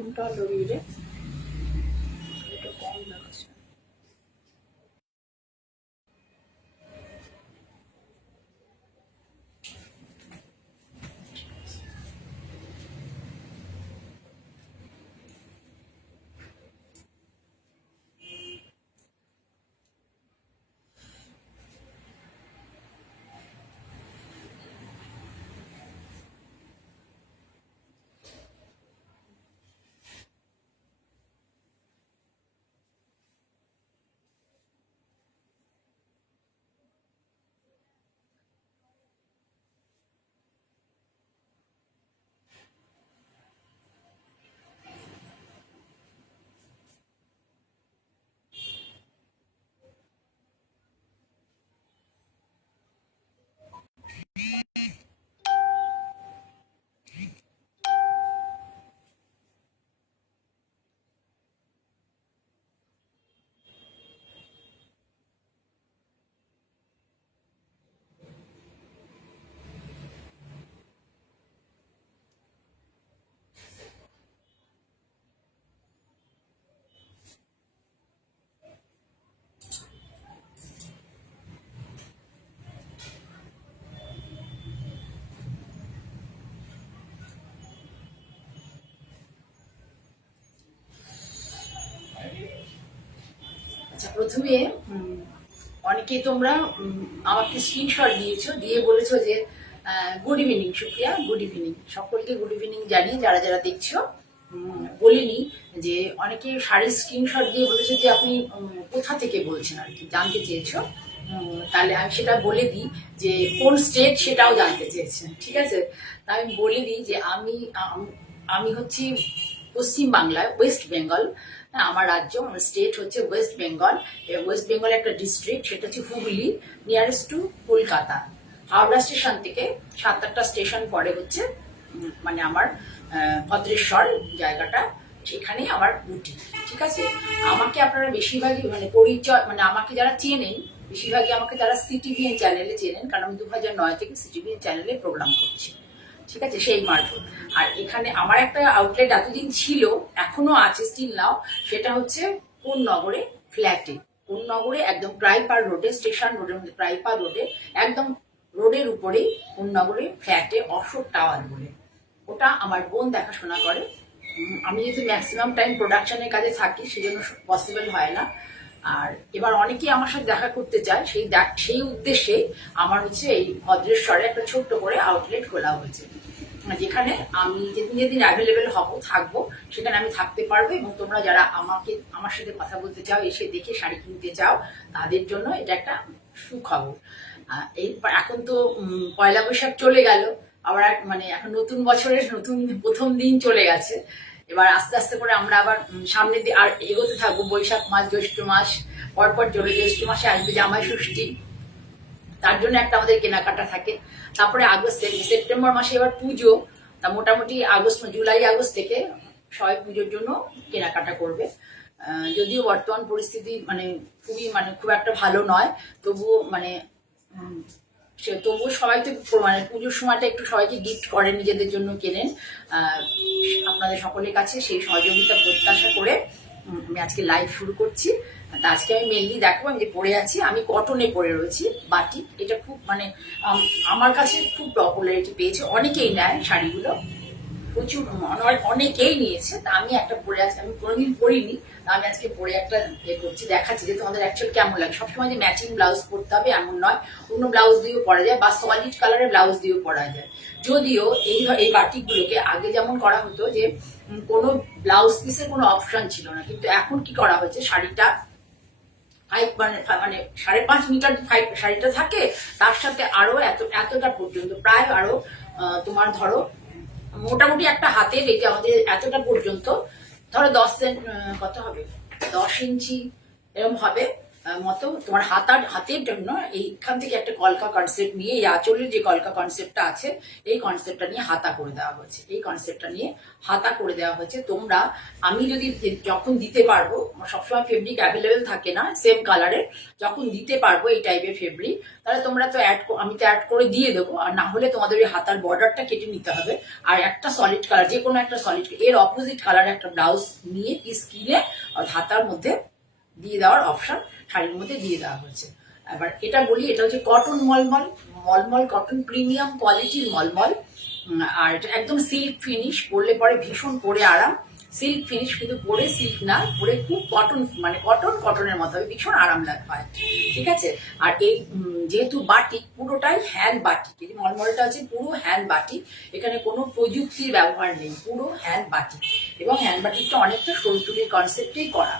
কোনটা লরিয়ে রে, এটা কম লাগছে। আচ্ছা, প্রথমে অনেকেই তোমরা আমাকে স্ক্রিনশট দিয়েছো, দিয়ে বলেছো যে good evening Supriya, good evening. সকলকে গুড ইভিনিং জানিয়ে যারা যারা দেখছো। বলিনি যে অনেকে শাড়ির স্ক্রিনশট দিয়ে বলেছো যে আপনি কোথা থেকে বলছেন আর কি জানতে চেয়েছো। তাহলে আমি সেটা বলে দিই যে কোন স্টেট সেটাও জানতে চেয়েছেন, ঠিক আছে? তা আমি বলে দিই যে আমি হচ্ছি পশ্চিম বাংলায়, ওয়েস্ট বেঙ্গল। হ্যাঁ, আমার রাজ্য, আমার স্টেট হচ্ছে ওয়েস্ট বেঙ্গল। ওয়েস্ট বেঙ্গল একটা ডিস্ট্রিক্ট, সেটা হচ্ছে Hooghly, nearest to Kolkata. Howrah station থেকে 7-8টা স্টেশন পরে হচ্ছে মানে আমার ভদ্রেশ্বর জায়গাটা, সেখানেই আমার রুটি, ঠিক আছে? আমাকে আপনারা বেশিরভাগই মানে পরিচয়, মানে আমাকে যারা চেনেন বেশিরভাগই আমাকে যারা সিটিভিএন চ্যানেলে চেনেন, কারণ আমি 2009 থেকে সিটিভিএন চ্যানেলে প্রোগ্রাম করছি, ঠিক আছে? সেই মারফত। আর এখানে আমার একটা আউটলেট এতদিন ছিল, এখনো আছে, স্টিল নাও, সেটা হচ্ছে কোন্নগরে ফ্ল্যাটে। কোন্নগরে একদম ট্রাইপার রোডে, স্টেশন রোডের মধ্যে ট্রাইপার রোডে, একদম রোডের উপরেই কোন্নগরে ফ্ল্যাটে, অশোক টাওয়ার বলে। ওটা আমার বোন দেখাশোনা করে। আমি যেহেতু ম্যাক্সিমাম টাইম প্রোডাকশনের কাজে থাকি, সেজন্য পসিবল হয় না। আর এবার অনেকেই আমার সাথে দেখা করতে চায়, সেই উদ্দেশ্যে আমার হচ্ছে এই ভদ্রেশ্বরে একটা ছোট্ট করে আউটলেট খোলা হয়েছে, যেখানে আমি যেদিন যেদিন অ্যাভেলেবেল থাকবো, সেখানে আমি থাকতে পারবো। এবং তোমরা যারা আমার সাথে কথা বলতে চাও, এসে দেখে শাড়ি কিনতে চাও, তাদের জন্য এটা একটা সুখবর। এখন তো পয়লা বৈশাখ চলে গেল, আবার মানে এখন নতুন বছরের নতুন প্রথম দিন চলে গেছে। এবার আস্তে আস্তে করে আমরা আবার সামনের দিকে আর এগোতে থাকবো। বৈশাখ মাস, জ্যৈষ্ঠ মাস, পরপর চলে জ্যৈষ্ঠ মাসে আসবে জামাই ষষ্ঠী, তার জন্য একটা আমাদের কেনাকাটা থাকে। তারপরে সেপ্টেম্বর মাসে এবার পুজো, তা মোটামুটি জুলাই আগস্ট থেকে সবাই পুজোর জন্য কেনাকাটা করবে। যদিও বর্তমান পরিস্থিতি মানে খুব একটা ভালো নয়, তবুও তবুও সবাই তো মানে পুজোর সময়টা একটু সবাইকে গিফট করেন, নিজেদের জন্য কেনেন। আপনাদের সকলের কাছে সেই সহযোগিতা প্রত্যাশা করে আমি আজকে লাইভ শুরু করছি। আজকে আমি মেনলি দেখো আমি যে পরে আছি, আমি কটনে পরে রয়েছি, বাটিক। এটা খুব মানে আমার কাছে খুব পপুলারিটি পেয়েছে, অনেকেই নেয় শাড়িগুলো, প্রচুর অনেকেই নিয়েছে। তা আমি একটা পরে আছি, আমি কোনোদিন পরিনি, তা আমি আজকে পরে একটা করছি, দেখাচ্ছি যে তোমাদের অ্যাকচুয়ালি কেমন লাগে। সবসময় যে ম্যাচিং ব্লাউজ পরতে হবে এমন নয়, অন্য ব্লাউজ দিয়েও পরা যায়, বা সলিড কালারের ব্লাউজ দিয়েও পরা যায়। যদিও এই বাটিকগুলোকে আগে যেমন করা হতো যে কোনো ব্লাউজ পিসের কোনো অপশন ছিল না, কিন্তু এখন কি করা হয়েছে, শাড়িটা মানে 5.5 মিটার শাড়িটা থাকে, তার সাথে আরো এতটা পর্যন্ত, প্রায় আরো তোমার ধরো মোটামুটি একটা হাতের, এই যে আমাদের এতটা পর্যন্ত, ধরো 10 কত হবে, 10 ইঞ্চি এরকম হবে মতো তোমার হাতের জন্য এইখান থেকে একটা কলকা কনসেপ্ট নিয়ে, এই আঁচলের যে কলকা কনসেপ্টটা আছে এই কনসেপ্টটা নিয়ে হাতা করে দেওয়া হয়েছে। এই কনসেপ্টটা নিয়ে হাতা করে দেওয়া হয়েছে। তোমরা আমি যদি যখন দিতে পারবো, সবসময় ফেব্রিক অ্যাভেলেবেল থাকে না সেম কালারের, যখন দিতে পারবো এই টাইপের ফেব্রিক, তাহলে তোমরা তো আমি তো অ্যাড করে দিয়ে দেবো। আর না হলে তোমাদের ওই হাতার বর্ডারটা কেটে নিতে হবে, আর একটা সলিড কালার, যে কোনো একটা সলিড এর অপোজিট কালার একটা ব্লাউজ নিয়ে পিস কিনে হাতার মধ্যে দিয়ে দেওয়ার অপশন শাড়ির মধ্যে দিয়ে দেওয়া হয়েছে। এবার এটা বলি, এটা হচ্ছে কটন মলমল, মলমল কটন, প্রিমিয়াম কোয়ালিটির মলমল। আর এটা একদম সিল্ক ফিনিশ, পরলে পরে ভীষণ পরে আরাম। সিল্ক ফিনিশ, কিন্তু পরে সিল্ক না, পরে খুব কটন, মানে কটনের মতো হবে, ভীষণ আরাম হয়। ঠিক আছে। আর এই যেহেতু বাটিক, পুরোটাই হ্যান্ড বাটিক, এই মলমলটা আছে পুরো হ্যান্ড বাটিক, এখানে কোনো প্রযুক্তির ব্যবহার নেই, পুরো হ্যান্ড বাটিক। এবং হ্যান্ড বাটিকটা অনেকটা সরতুলির কনসেপ্টেই করা।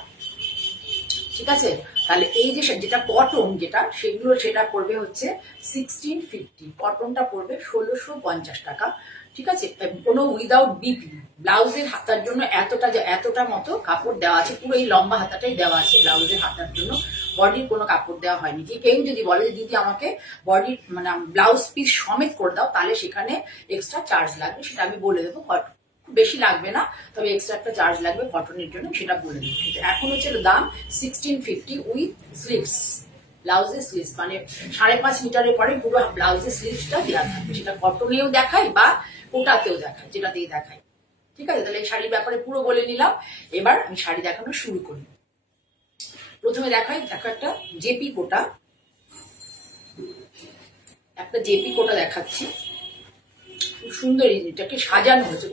ঠিক আছে। তাহলে এই যে যেটা কটন, সেটা পড়বে হচ্ছে 1650, কটনটা পড়বে 1650 টাকা। ঠিক আছে। কোনো উইদাউট বিপি, ব্লাউজের হাতার জন্য এতটা মতো কাপড় দেওয়া আছে, পুরো এই লম্বা হাতাটাই দেওয়া আছে ব্লাউজের হাতার জন্য, বডির কোনো কাপড় দেওয়া হয়নি। কেউ যদি বলে যে দিদি আমাকে বডির মানে ব্লাউজ পিস সমেত করে দাও, তাহলে সেখানে এক্সট্রা চার্জ লাগবে, সেটা আমি বলে দেবো। বেশি লাগবে না, তবে এক্সট্রা একটা চার্জ লাগবে কটনের জন্য, সেটা বলে দিই। এখন হচ্ছে দাম 1650 উইথ স্লিভস, ব্লাউজের স্লিভস, মানে 5.5 মিটারের পরে পুরো ব্লাউজের স্লিভসটা দেওয়া থাকবে। সেটা কটনেও দেখায় বা কোটাতেও দেখায়, যেটাতেই দেখায়। ঠিক আছে। তাহলে এই শাড়ির ব্যাপারে পুরো বলে নিলাম। এবার আমি শাড়ি দেখানো শুরু করি। প্রথমে দেখো একটা জেপি কোটা, দেখাচ্ছি। খুব সুন্দর, এটাকে সাজানো হয়েছে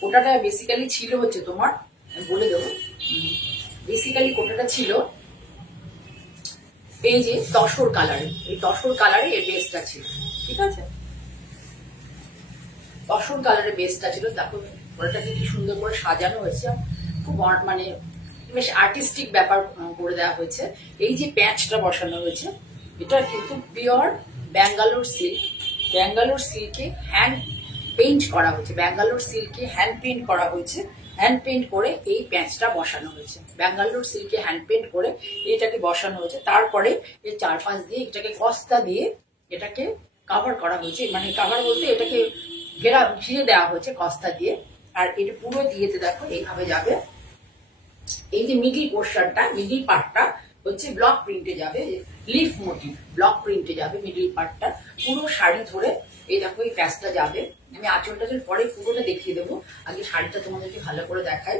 কোটাটা বেসিক্যালি ছিল হচ্ছে তোমার, আমি বলে দেবো, বেসিক্যালি কোটাটা ছিল এই যে তসর কালারে, এই তসর কালারে এই বেসটা ছিল। ঠিক আছে। তসর কালারের বেসটা ছিল। দেখো কোটাটাকে কি সুন্দর করে সাজানো হয়েছে, খুব মানে বেশ আর্টিস্টিক ব্যাপার করে দেওয়া হয়েছে। এই যে প্যাচটা বসানো হয়েছে, এটা কিন্তু পিওর ব্যাঙ্গালোর সিল্ক, ব্যাঙ্গালোর সিল্কে হ্যান্ড পেইন্ট করা হয়েছে, ব্যাঙ্গালোর সিল্কে হ্যান্ড পেইন্ট করা হয়েছে, হ্যান্ড পেইন্ট করে এই প্যাচটা বসানো হয়েছে, ব্যাঙ্গালোর সিল্কে হ্যান্ড পেইন্ট করে এটাকে বসানো হয়েছে। তারপরে এই চারপাশ দিয়ে এটাকে কস্তা দিয়ে এটাকে কাভার করা হয়েছে, মানে কাভার বলতে এটাকে ঘিরে দেওয়া হয়েছে কস্তা দিয়ে। আর এটা পুরো দিয়েতে দেখো এইভাবে যাবে। এই যে মিডিল পোর্শনটা, মিডিল পার্টটা হচ্ছে ব্লক প্রিন্টে যাবে, লিফ মোটিভ ব্লক প্রিন্টে যাবে মিডিল পার্টটা, পুরো শাড়ি ধরে এই দেখো এই প্যাচটা যাবে। আমি আঁচলটা পরে পুরোটা দেখিয়ে দেবো, আগে শাড়িটা তোমাদেরকে ভালো করে দেখাই।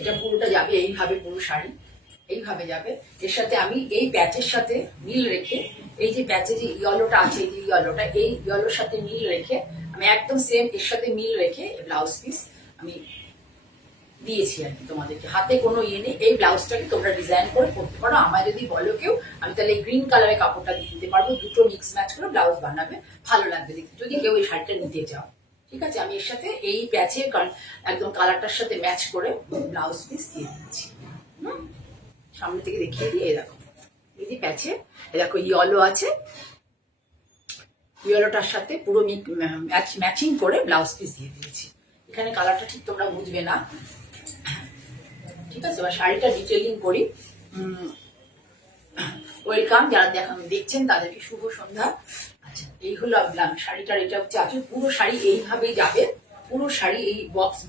এটা পুরোটা যাবে এইভাবে, পুরো শাড়ি এইভাবে যাবে। এর সাথে আমি এই প্যাচের সাথে মিল রেখে, এই যে প্যাচে যে ইয়েলোটা আছে, এই ইয়েলোটা, এই ইয়েলোর সাথে মিল রেখে আমি একদম সেম এর সাথে মিল রেখে ব্লাউজ পিস আমি দিয়েছি আর কি তোমাদেরকে। হাতে কোনো ইয়ে নেই, এই ব্লাউজটাকে তোমরা ডিজাইন করে করতে পারো। আমায় যদি বলো কেউ, আমি তাহলে এই গ্রিন কালারের কাপড়টা দিয়ে দিতে পারবো, দুটো মিক্স ম্যাচ করে ব্লাউজ বানাবে, ভালো লাগবে দেখতে, যদি কেউ এই শাড়িটা নিতে চাও। ঠিক আছে। আমি এর সাথে এই প্যাচের একদম কালারটার সাথে ম্যাচ করে ব্লাউজ পিস দিয়ে দিচ্ছি। সামনে থেকে দেখিয়ে দিয়ে দেখো, এই যে প্যাচে দেখো ইয়েলো আছে, ইয়েলোটার সাথে পুরো ম্যাচিং করে ব্লাউজ পিস দিয়ে দিয়েছি। এখানে কালারটা ঠিক তোমরা বুঝবে না। ঠিক আছে। এবার শাড়িটা ডিটেলিং করি। ওয়েলকাম, যারা দেখছেন তাদেরকে শুভ সন্ধ্যা। আচ্ছা, এই হলো শাড়িটার, এটা হচ্ছে আঁচল, পুরো শাড়ি এইভাবেই যাবে, পুরো শাড়ি এই বক্স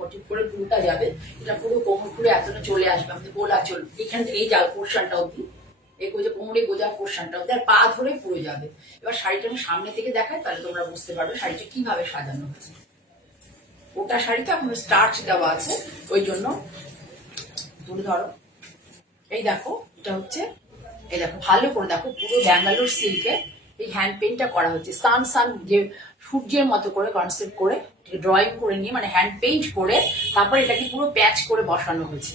মোটিভ করে পুরোটা যাবে। এটা পুরো কোমর পুরো এতটা চলে আসবে, আমাদের গোল আঁচল এখান থেকে এই যাবে পোর্শনটা অব্দি, এই কোমরে গোজার পোর্শনটা অব্দি, আর পা ধরে পুরো যাবে। এবার শাড়িটা আমি সামনে থেকে দেখাই, তাহলে তোমরা বুঝতে পারবে শাড়িটা কিভাবে সাজানো হয়েছে। ওটা শাড়িতে এখন স্টার্চ দেওয়া আছে, ওই জন্য তুলে ধরো। এই দেখো, এটা হচ্ছে, এই দেখো ভালো করে দেখো, পুরো ব্যাঙ্গালোর সিল্কে এই হ্যান্ড পেইন্টটা করা হচ্ছে, সান যে সূর্যের মতো করে কনসেপ্ট করে ড্রয়িং করে নিয়ে, মানে হ্যান্ড পেইন্ট করে তারপরে এটাকে পুরো প্যাচ করে বসানো হয়েছে,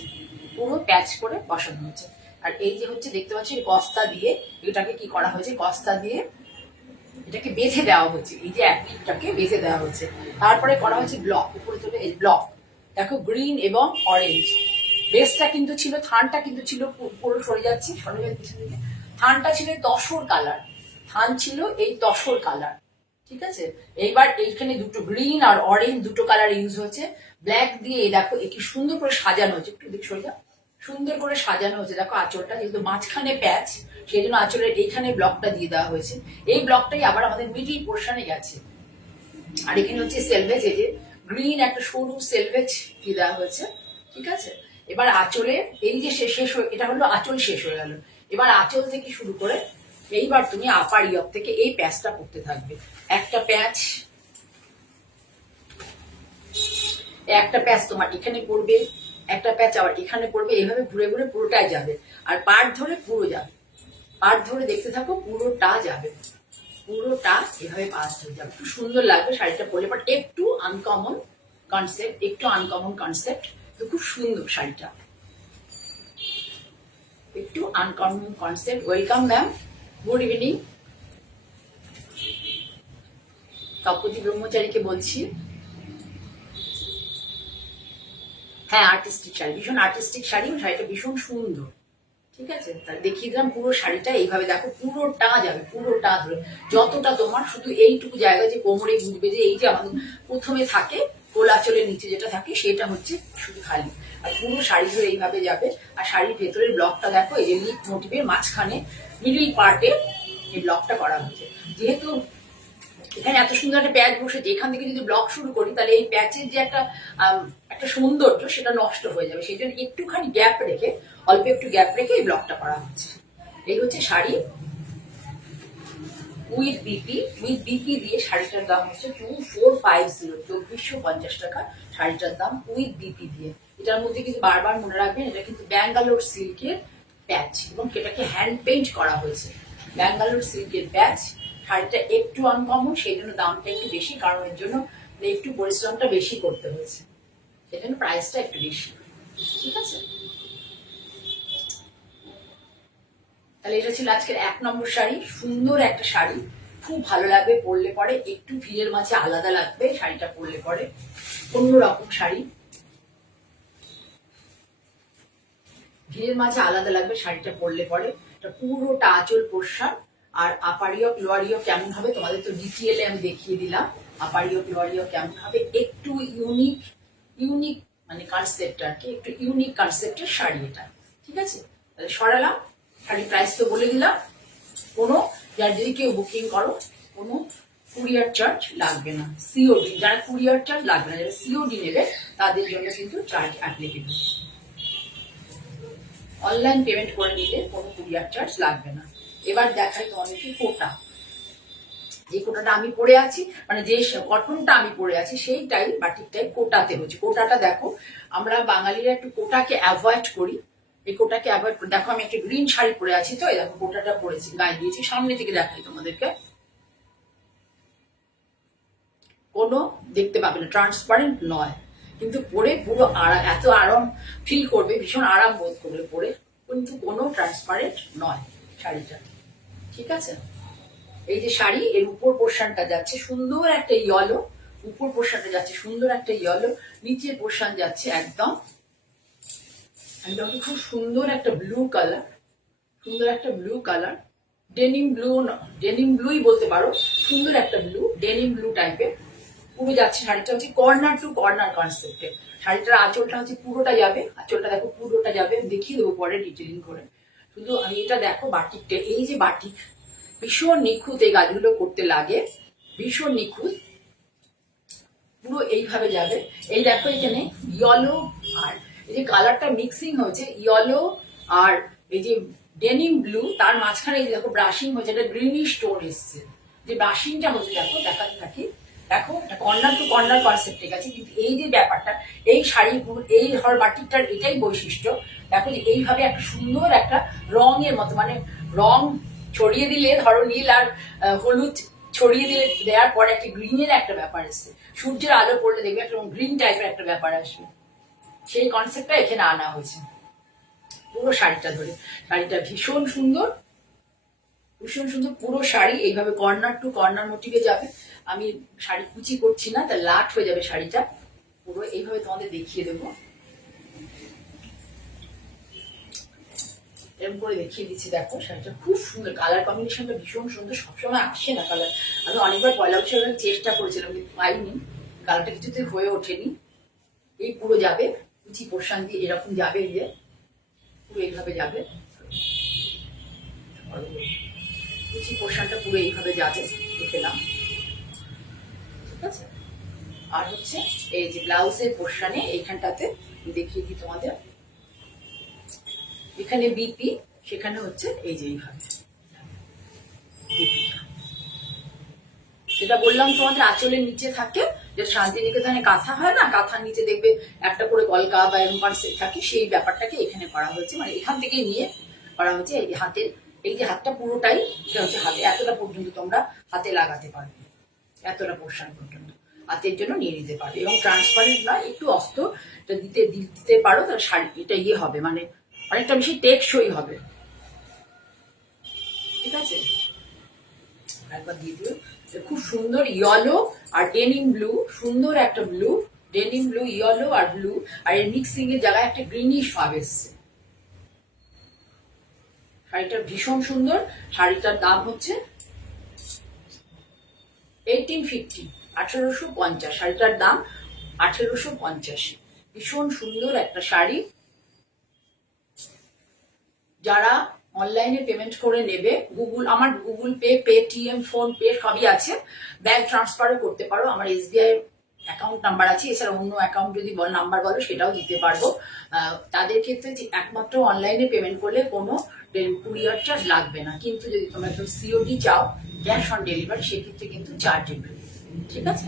পুরো প্যাচ করে বসানো হয়েছে। আর এই যে হচ্ছে দেখতে পাচ্ছি কস্তা দিয়ে এটাকে কি করা হয়েছে, কস্তা দিয়ে এটাকে বেঁধে দেওয়া হয়েছে, এই যে অ্যাপ্লিকটাকে বেঁধে দেওয়া হয়েছে। তারপরে করা হয়েছে ব্লক, উপরে তুলে এই ব্লক দেখো গ্রিন এবং অরেঞ্জ। বেসটা কিন্তু ছিল, থানটা কিন্তু ছিল, পুরো সরে যাচ্ছে পিছন দিকে, থানটা ছিল তসর কালার, থান ছিল এই তসর কালার। ঠিক আছে। এইবার এইখানে দুটো গ্রিন আর অরেঞ্জ দুটো কালার ইউজ হয়েছে, ব্ল্যাক দিয়ে দেখো কি সুন্দর করে সাজানো হয়েছে, একটু দিক সরে যাও, সুন্দর করে সাজানো হয়েছে। দেখো আঁচলটা যেহেতু মাঝখানে প্যাচ, সেই জন্য আঁচলের এইখানে ব্লকটা দিয়ে দেওয়া হয়েছে। এই ব্লকটাই আবার আমাদের মিডিল পোর্শনে গেছে। আর এখানে হচ্ছে সেলভেজ, এই যে গ্রিন একটা সরু সেলভেজ দিয়ে দেওয়া হয়েছে। ঠিক আছে, এবার আঁচলে এই যে শেষ এটা হলো আঁচল শেষ হয়ে গেল। এবার আঁচল থেকে শুরু করে এইবার তুমি আপার ইয়ক থেকে এই প্যাচটা করতে থাকবে। একটা প্যাচ তোমার এখানে পড়বে, একটা প্যাচ আবার এখানে পড়বে, এইভাবে ঘুরে ঘুরে পুরোটাই যাবে। আর পার্ট ধরে পুরো যাবে, পার্ট ধরে দেখতে থাকো, পুরোটা যাবে, পুরোটা এভাবে পাস হয়ে যাবে। খুব সুন্দর লাগবে শাড়িটা পরলে, বাট একটু আনকমন কনসেপ্ট, তো খুব সুন্দর শাড়িটা, একটু uncommon concept. Welcome ma'am, good evening. কাকুতি ব্রহ্মচারীকে বলছি। হ্যাঁ, আর্টিস্টিক শাড়ি, ভীষণ আর্টিস্টিক শাড়ি, শাড়িটা ভীষণ সুন্দর। ঠিক আছে, তাহলে দেখিয়ে দিলাম পুরো শাড়িটা। এইভাবে দেখো পুরোটা যাবে, পুরোটা ধরে যতটা তোমার শুধু এইটুকু জায়গা যে কোমরে বুঝবে যে এই যে আমাদের প্রথমে থাকে কোলাচলের নিচে যেটা থাকে সেটা হচ্ছে শুধু খালি, আর পুরো শাড়ি ধরে এইভাবে যাবে। আর শাড়ির ভেতরের ব্লকটা দেখো, এই যে লিপ মোটিভের মাঝখানে মিডিল পার্টে এই ব্লকটা করা হয়েছে। যেহেতু এখানে এত সুন্দর একটা প্যাচ বসেছে, এখান থেকে যদি ব্লক শুরু করি তাহলে এই প্যাচের যে একটা সৌন্দর্য সেটা নষ্ট হয়ে যাবে। সেই জন্য একটুখানি গ্যাপ রেখে, অল্প একটু গ্যাপ রেখে এই ব্লকটা করা হচ্ছে। এই হচ্ছে শাড়ি উইথ বিপি দিয়ে শাড়িটার দাম হচ্ছে 2450, 2450 টাকা শাড়িটার দাম উইথ বিপি দিয়ে। এটার মধ্যে কিন্তু বারবার মনে রাখবেন, এটা কিন্তু ব্যাঙ্গালোর সিল্কের প্যাচ এবং এটাকে হ্যান্ড পেইন্ট করা হয়েছে। ব্যাঙ্গালোর সিল্কের প্যাচ, শাড়িটা একটু আনকমন, সেই জন্য দামটা একটু বেশি, কারণ এর জন্য একটু পরিশ্রমটা বেশি করতে হয়েছে, সেই জন্য প্রাইসটা একটু বেশি। ঠিক আছে, তাহলে এটা ছিল আজকের 1 নম্বর শাড়ি। সুন্দর একটা শাড়ি, খুব ভালো লাগবে পরলে পরে, একটু ভিড়ের মাঝে আলাদা লাগবে শাড়িটা পরলে পরে, অন্যরকম শাড়ি, ভিড়ের মাঝে আলাদা লাগবে শাড়িটা পরলে পরে। এটা পুরোটা আঁচল পোর্শন, আর আপারিও লোয়ারিও কেমন হবে তোমাদের তো ডিটেইলে আমি দেখিয়ে দিলাম। আপারিও লোয়ারিও কেমন হবে, একটু ইউনিক মানে কনসেপ্ট আর কি, একটু ইউনিক কনসেপ্টের শাড়ি এটা। ঠিক আছে, তাহলে সরালাম। শাড়ির প্রাইস তো বলে দিলাম। কোনো যদি কেউ বুকিং করো, কোনো কুরিয়ার চার্জ লাগবে না, সিওডি, যারা কুরিয়ার চার্জ লাগবে না, যারা সিওডি নেবে তাদের জন্য কিন্তু চার্জ অ্যাপ্লিকেবল। অনলাইন পেমেন্ট করে নিলে কোনো কুরিয়ার চার্জ লাগবে না। এবার দেখাই তোমাদেরকে কোটা, যে কোটাটা আমি পরে আছি, মানে যে কটনটা আমি পরে আছি সেইটাই বাটিকটাই কোটাতে হচ্ছে। কোটাটা দেখো, আমরা বাঙালিরা একটু কোটাকে অ্যাভয়েড করি, এই কোটাকে অ্যাভয়েড করি। দেখো আমি একটা গ্রিন শাড়ি পরে আছি, তো এই দেখো কোটাটা পরেছি, গায়ে দিয়েছি, সামনে থেকে দেখাই তোমাদেরকে, কোনো দেখতে পাবে না, ট্রান্সপারেন্ট নয়, কিন্তু পরে পুরো এত আরাম ফিল করবে, ভীষণ আরাম বোধ করবে পরে, কিন্তু কোনো ট্রান্সপারেন্ট নয় শাড়িটা। ঠিক আছে, এই যে শাড়ি, এর উপর পোর্শনটা যাচ্ছে সুন্দর একটা ইয়েলো, উপর পোর্শনটা যাচ্ছে সুন্দর একটা ইয়েলো, নিচের পোর্শন যাচ্ছে একদম একদম খুব সুন্দর একটা ব্লু কালার, সুন্দর একটা ব্লু কালার, ডেনিম ব্লুই বলতে পারো, সুন্দর একটা ব্লু, ডেনিম ব্লু টাইপের পুরো যাচ্ছে। শাড়িটা হচ্ছে কর্নার টু কর্নার কনসেপ্টে। শাড়িটার আঁচলটা হচ্ছে পুরোটা যাবে, আঁচলটা দেখো পুরোটা যাবে, দেখিয়ে দেবো পরে ডিটেলিং করে। শুধু আমি এটা দেখো বাটিকটা, এই যে বাটিক ভীষণ নিখুঁত, এই গাছগুলো করতে লাগে ভীষণ নিখুঁত, পুরো এইভাবে যাবে। এই দেখো এখানে ইয়েলো আর এই যে কালারটা মিক্সিং হয়েছে, ইয়েলো আর এই যে ডেনিম ব্লু, তার মাঝখানে এই দেখো ব্রাশিং হয়েছে, একটা গ্রিনিশ টোন এসছে, যে ব্রাশিংটা হচ্ছে দেখো, দেখাতে থাকি, দেখো এটা কর্নার টু কর্নার কনসেপ্টে গেছে। কিন্তু এই যে ব্যাপারটা, এই শাড়ি, এই হর বাটিকটার এটাই বৈশিষ্ট্য। দেখো যে এইভাবে একটা সুন্দর একটা রঙের মতো, মানে রং ছড়িয়ে দিলে, ধরো নীল আর হলুদ ছড়িয়ে দিলে, দেওয়ার পরে একটা গ্রিনের একটা ব্যাপার এসছে, সূর্যের আলো পড়লে দেখবে একটা গ্রিন টাইপের একটা ব্যাপার আসবে, সেই কনসেপ্টটা এখানে আনা হয়েছে পুরো শাড়িটা ধরে। শাড়িটা ভীষণ সুন্দর, ভীষণ সুন্দর পুরো শাড়ি, এইভাবে কর্নার টু কর্নার মোটিভে যাবে। আমি শাড়ি কুচি করছি না, তা লাট হয়ে যাবে শাড়িটা, পুরো এইভাবে তোমাদের দেখিয়ে দেবো, এরকম করে দেখিয়ে দিচ্ছি। দেখো শাড়িটা খুব সুন্দর, কালার কম্বিনেশনটা ভীষণ সুন্দর, সবসময় আসে না কালার, আমি অনেকবার পয়লা বৈশাখের চেষ্টা করেছিলাম কিন্তু পাইনি, কালারটা কিছুতে হয়ে ওঠেনি। এই পুরো যাবে কুচি পোর্শন দিয়ে, এরকম যাবে, এই যে পুরো এইভাবে যাবে, কুচি পোর্শনটা পুরো এইভাবে যাবে, দেখে নাও, ঠিক আছে। আর হচ্ছে এই যে ব্লাউজের পোর্শনে এইখানটাতে দেখিয়ে দিই তোমাদের, এখানে বিপি, সেখানে হচ্ছে এই যে এইভাবে বিপিটা, যেটা বললাম তোমাদের আঁচলের নিচে থাকে, যে শান্তিনিকেতনে কাঁথা হয় না, কাঁথার নিচে দেখবে একটা করে কলকা বা এরকম পার্সেল থাকে, সেই ব্যাপারটাকে এখানে করা হয়েছে, মানে এখান থেকে নিয়ে করা হয়েছে। এই হাতের এই যে হাতটা পুরোটাই এটা হচ্ছে হাতে এতটা পর্যন্ত তোমরা হাতে লাগাতে পারবে, এতটা পোর্শন পর্যন্ত হাতের জন্য নিয়ে নিতে পারবে, এবং ট্রান্সপারেন্ট নয়, একটু অস্ত দিতে পারো, তাহলে শাড়ি এটা ইয়ে হবে, মানে অনেকটা বেশি টেকসই হবে, ঠিক আছে। একবার দিয়ে দিও, খুব সুন্দর ইয়েলো আর ডেনিম ব্লু, সুন্দর একটা ব্লু, ডেনিম ব্লু, ইয়েলো আর ব্লু, আর এর মিক্সিং এর জায়গায় একটা গ্রিনিশ ভাব এসছে। শাড়িটা ভীষণ সুন্দর। শাড়িটার দাম হচ্ছে 1850, 1850, শাড়িটার দাম 1850। ভীষণ সুন্দর একটা শাড়ি। যারা অনলাইনে পেমেন্ট করে নেবে, আমার Google pay, Paytm, phone pay সবই আছে, ব্যাংক ট্রান্সফারও করতে পারো, আমার এসবিআই অ্যাকাউন্ট নাম্বার আছে, এছাড়া অন্য অ্যাকাউন্ট যদি নাম্বার বলো সেটাও দিতে পারবো। তাদের ক্ষেত্রে একমাত্র অনলাইনে পেমেন্ট করলে কোনো কুরিয়ার চার্জ লাগবে না, কিন্তু যদি তোমরা কেউ সিওডি চাও, ক্যাশ অন ডেলিভারি, সেক্ষেত্রে কিন্তু চার্জেবল, ঠিক আছে।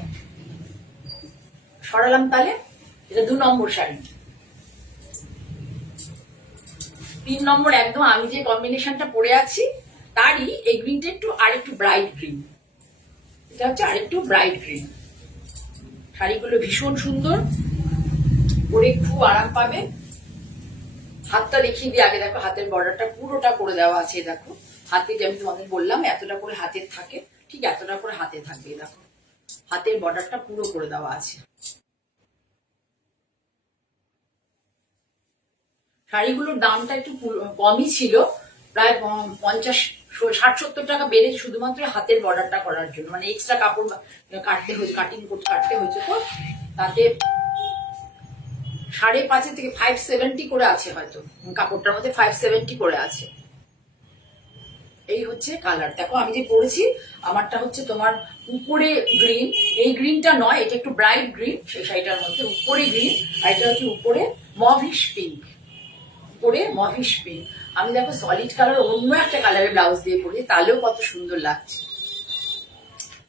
সরালাম তাহলে, এটা 2 নম্বর শাড়ি। 3 নম্বর একদম আমি যে কম্বিনেশনটা পরে আছি তারই এই গ্রিনটা আরেকটু ব্রাইট গ্রিন, এটা হচ্ছে আরেকটু ব্রাইট গ্রিন। শাড়িগুলো ভীষণ সুন্দর, পরে খুব আরাম পাবে। হাতটা দেখিয়ে দিই আগে, দেখো হাতের বর্ডারটা পুরোটা করে দেওয়া আছে, দেখো হাতে যে আমি তোমাদের বললাম এতটা করে হাতের থাকে, ঠিক এতটা করে হাতে থাকবে, দেখো হাতের বর্ডারটা পুরো করে দেওয়া আছে। শাড়িগুলোর দামটা একটু কমই ছিল, প্রায় 50, 60, 70 টাকা বেড়েছে, শুধুমাত্র হাতের বর্ডারটা করার জন্য, মানে এক্সট্রা কাপড় কাটতে হয়েছে, কাটতে হয়েছে, তো তাতে 5.5 থেকে 570 করে আছে, হয়তো কাপড়টার মধ্যে 570 করে আছে। এই হচ্ছে কালার, দেখো আমি যে পরেছি আমারটা হচ্ছে তোমার উপরে গ্রিন, এই গ্রিনটা নয়, এটা একটু ব্রাইট গ্রিন, সেই শাড়িটার মধ্যে উপরে গ্রিন, আর এটা হচ্ছে উপরে মভিশ পিঙ্ক, পরে মহিষ পিঙ্ক। আমি দেখো সলিড কালার অন্য একটা কালারের ব্লাউজ দিয়ে পরি, তাহলেও কত সুন্দর লাগছে।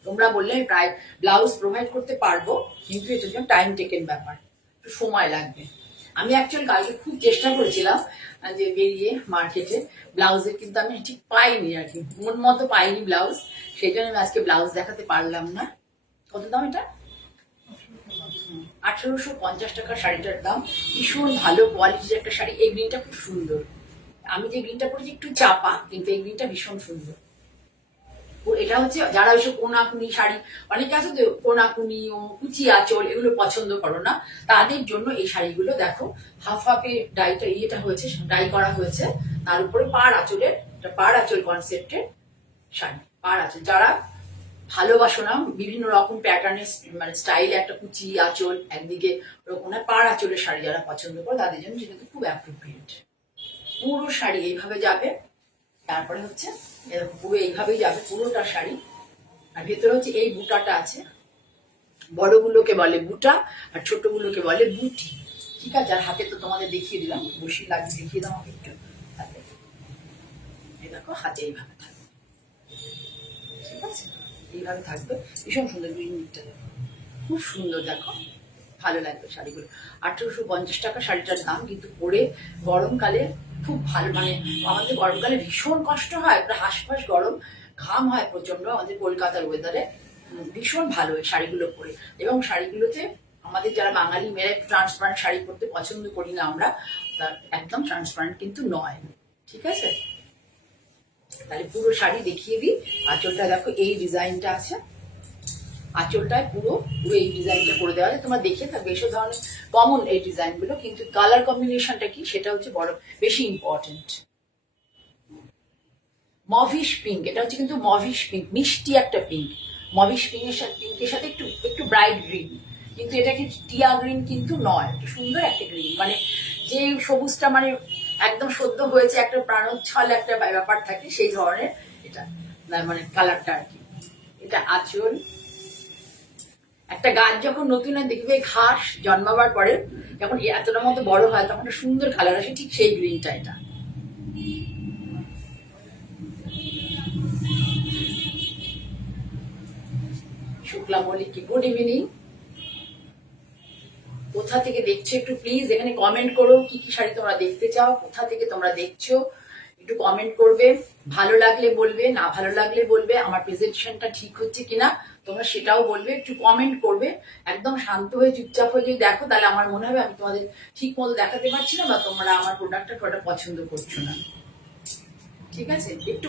তোমরা বললে আমি প্রায় ব্লাউজ প্রোভাইড করতে পারবো, কিন্তু এটার জন্য টাইম টেকেন ব্যাপার, একটু সময় লাগবে। আমি অ্যাকচুয়ালি কালকে খুব চেষ্টা করেছিলাম যে বেরিয়ে মার্কেটে ব্লাউজের, কিন্তু আমি ঠিক পাইনি আর কি, মন মতো পাইনি ব্লাউজ, সেই জন্য আমি আজকে ব্লাউজ দেখাতে পারলাম না। কত দাম এটা? 1850 টাকা শাড়িটার দাম। ভীষণ ভালো কোয়ালিটির একটা শাড়ি। এই গ্রিনটা খুব সুন্দর, আমি যে গ্রিনটা পরেছি একটু চাপা, কিন্তু এই গ্রিনটা ভীষণ সুন্দর। এটা হচ্ছে যারা ওইসব কোনাকুনি শাড়ি, অনেকে আছে তো কোনাকুনি ও কুচি আঁচল এগুলো পছন্দ করো না, তাদের জন্য এই শাড়িগুলো দেখো হাফ হাফে ইয়েটা হয়েছে, ডাই করা হয়েছে, তার উপরে পাড় আঁচল কনসেপ্টের শাড়ি, পাড় আঁচল। যারা ভালোবাসো না বিভিন্ন রকম প্যাটার্নের, মানে স্টাইলে একটা কুচি আঁচল একদিকে ওরকম না, পাড় আঁচলের শাড়ি যারা পছন্দ করে তাদের জন্য সেটা খুব অ্যাপ্রোপ্রিয়েট। পুরো শাড়ি এইভাবে যাবে, তারপরে হচ্ছে এরকম পুরো এইভাবেই যাবে পুরোটা শাড়ি, আর ভেতরে হচ্ছে এই বুটাটা আছে, বড়গুলোকে বলে বুটা আর ছোটগুলোকে বলে বুটি, ঠিক আছে। আর হাতে তো তোমাদের দেখিয়ে দিলাম, বসি লাগিয়ে দেখিয়ে দাও আমাকে একটু হাতে, এই দেখো হাতে এইভাবে থাকবে, ঠিক আছে, এইভাবে থাকবে। ভীষণ সুন্দর, গ্রিনটা দেখো খুব সুন্দর, দেখো ভালো লাগবে শাড়িগুলো। 1850 টাকা শাড়িটার দাম, কিন্তু পরে গরমকালে খুব ভালো, মানে আমাদের গরমকালে ভীষণ কষ্ট হয়, প্রায় হাঁসফাঁস গরম, ঘাম হয় প্রচন্ড আমাদের কলকাতার ওয়েদারে, ভীষণ ভালো এই শাড়িগুলো পরে। এবং শাড়িগুলোতে আমাদের যারা বাঙালি মেয়েরা একটু ট্রান্সপারেন্ট শাড়ি পরতে পছন্দ করি না আমরা, একদম ট্রান্সপারেন্ট কিন্তু নয়, ঠিক আছে। তাহলে পুরো শাড়ি দেখিয়ে দিই। আঁচলটা দেখো এই ডিজাইনটা আছে, আঁচলটায় পুরো পুরো এই ডিজাইনটা করে দেওয়া হয়, তোমরা দেখে থাকবে এসব ধরনের কমন এই ডিজাইনগুলো, কিন্তু কালার কম্বিনেশনটা কি সেটা হচ্ছে বড় বেশি ইম্পর্টেন্ট। মভিশ পিঙ্ক, এটা হচ্ছে কিন্তু মভিশ পিঙ্ক, মিষ্টি একটা পিঙ্ক, মভিশ পিঙ্কের সাথে একটু একটু ব্রাইট গ্রিন, কিন্তু এটা কি টিয়া গ্রিন কিন্তু নয়, একটু সুন্দর একটা গ্রিন, মানে যে সবুজটা মানে একদম সদ্য হয়েছে, একটা প্রাণোচ্ছল একটা ব্যাপার থাকে, সেই ধরনের এটা মানে কালারটা আর কি। এটা আঁচল। একটা গাছ যখন নতুন দেখবে ঘাস জন্মাবার পরে যখন এতটা মতো বড় হয় তখন একটা সুন্দর কালার আসে, ঠিক সেই গ্রিনটা এটা। Shukla Mallick, good evening. কোথা থেকে দেখছো একটু প্লিজ এখানে কমেন্ট করো, কি কি শাড়ি তোমরা দেখতে চাও, কোথা থেকে তোমরা দেখছো একটু কমেন্ট করবে। ভালো লাগলে বলবে, না ভালো লাগলে বলবে, আমার প্রেজেন্টেশনটা ঠিক হচ্ছে কিনা তোমরা সেটাও বলবে, একটু কমেন্ট করবে। একদম শান্ত হয়ে চুপচাপ হয়ে যদি দেখো তাহলে আমার মনে হবে আমি তোমাদের ঠিক মতো দেখাতে পারছি না, বা তোমরা আমার প্রোডাক্টটা পছন্দ করছো না। ঠিক আছে, একটু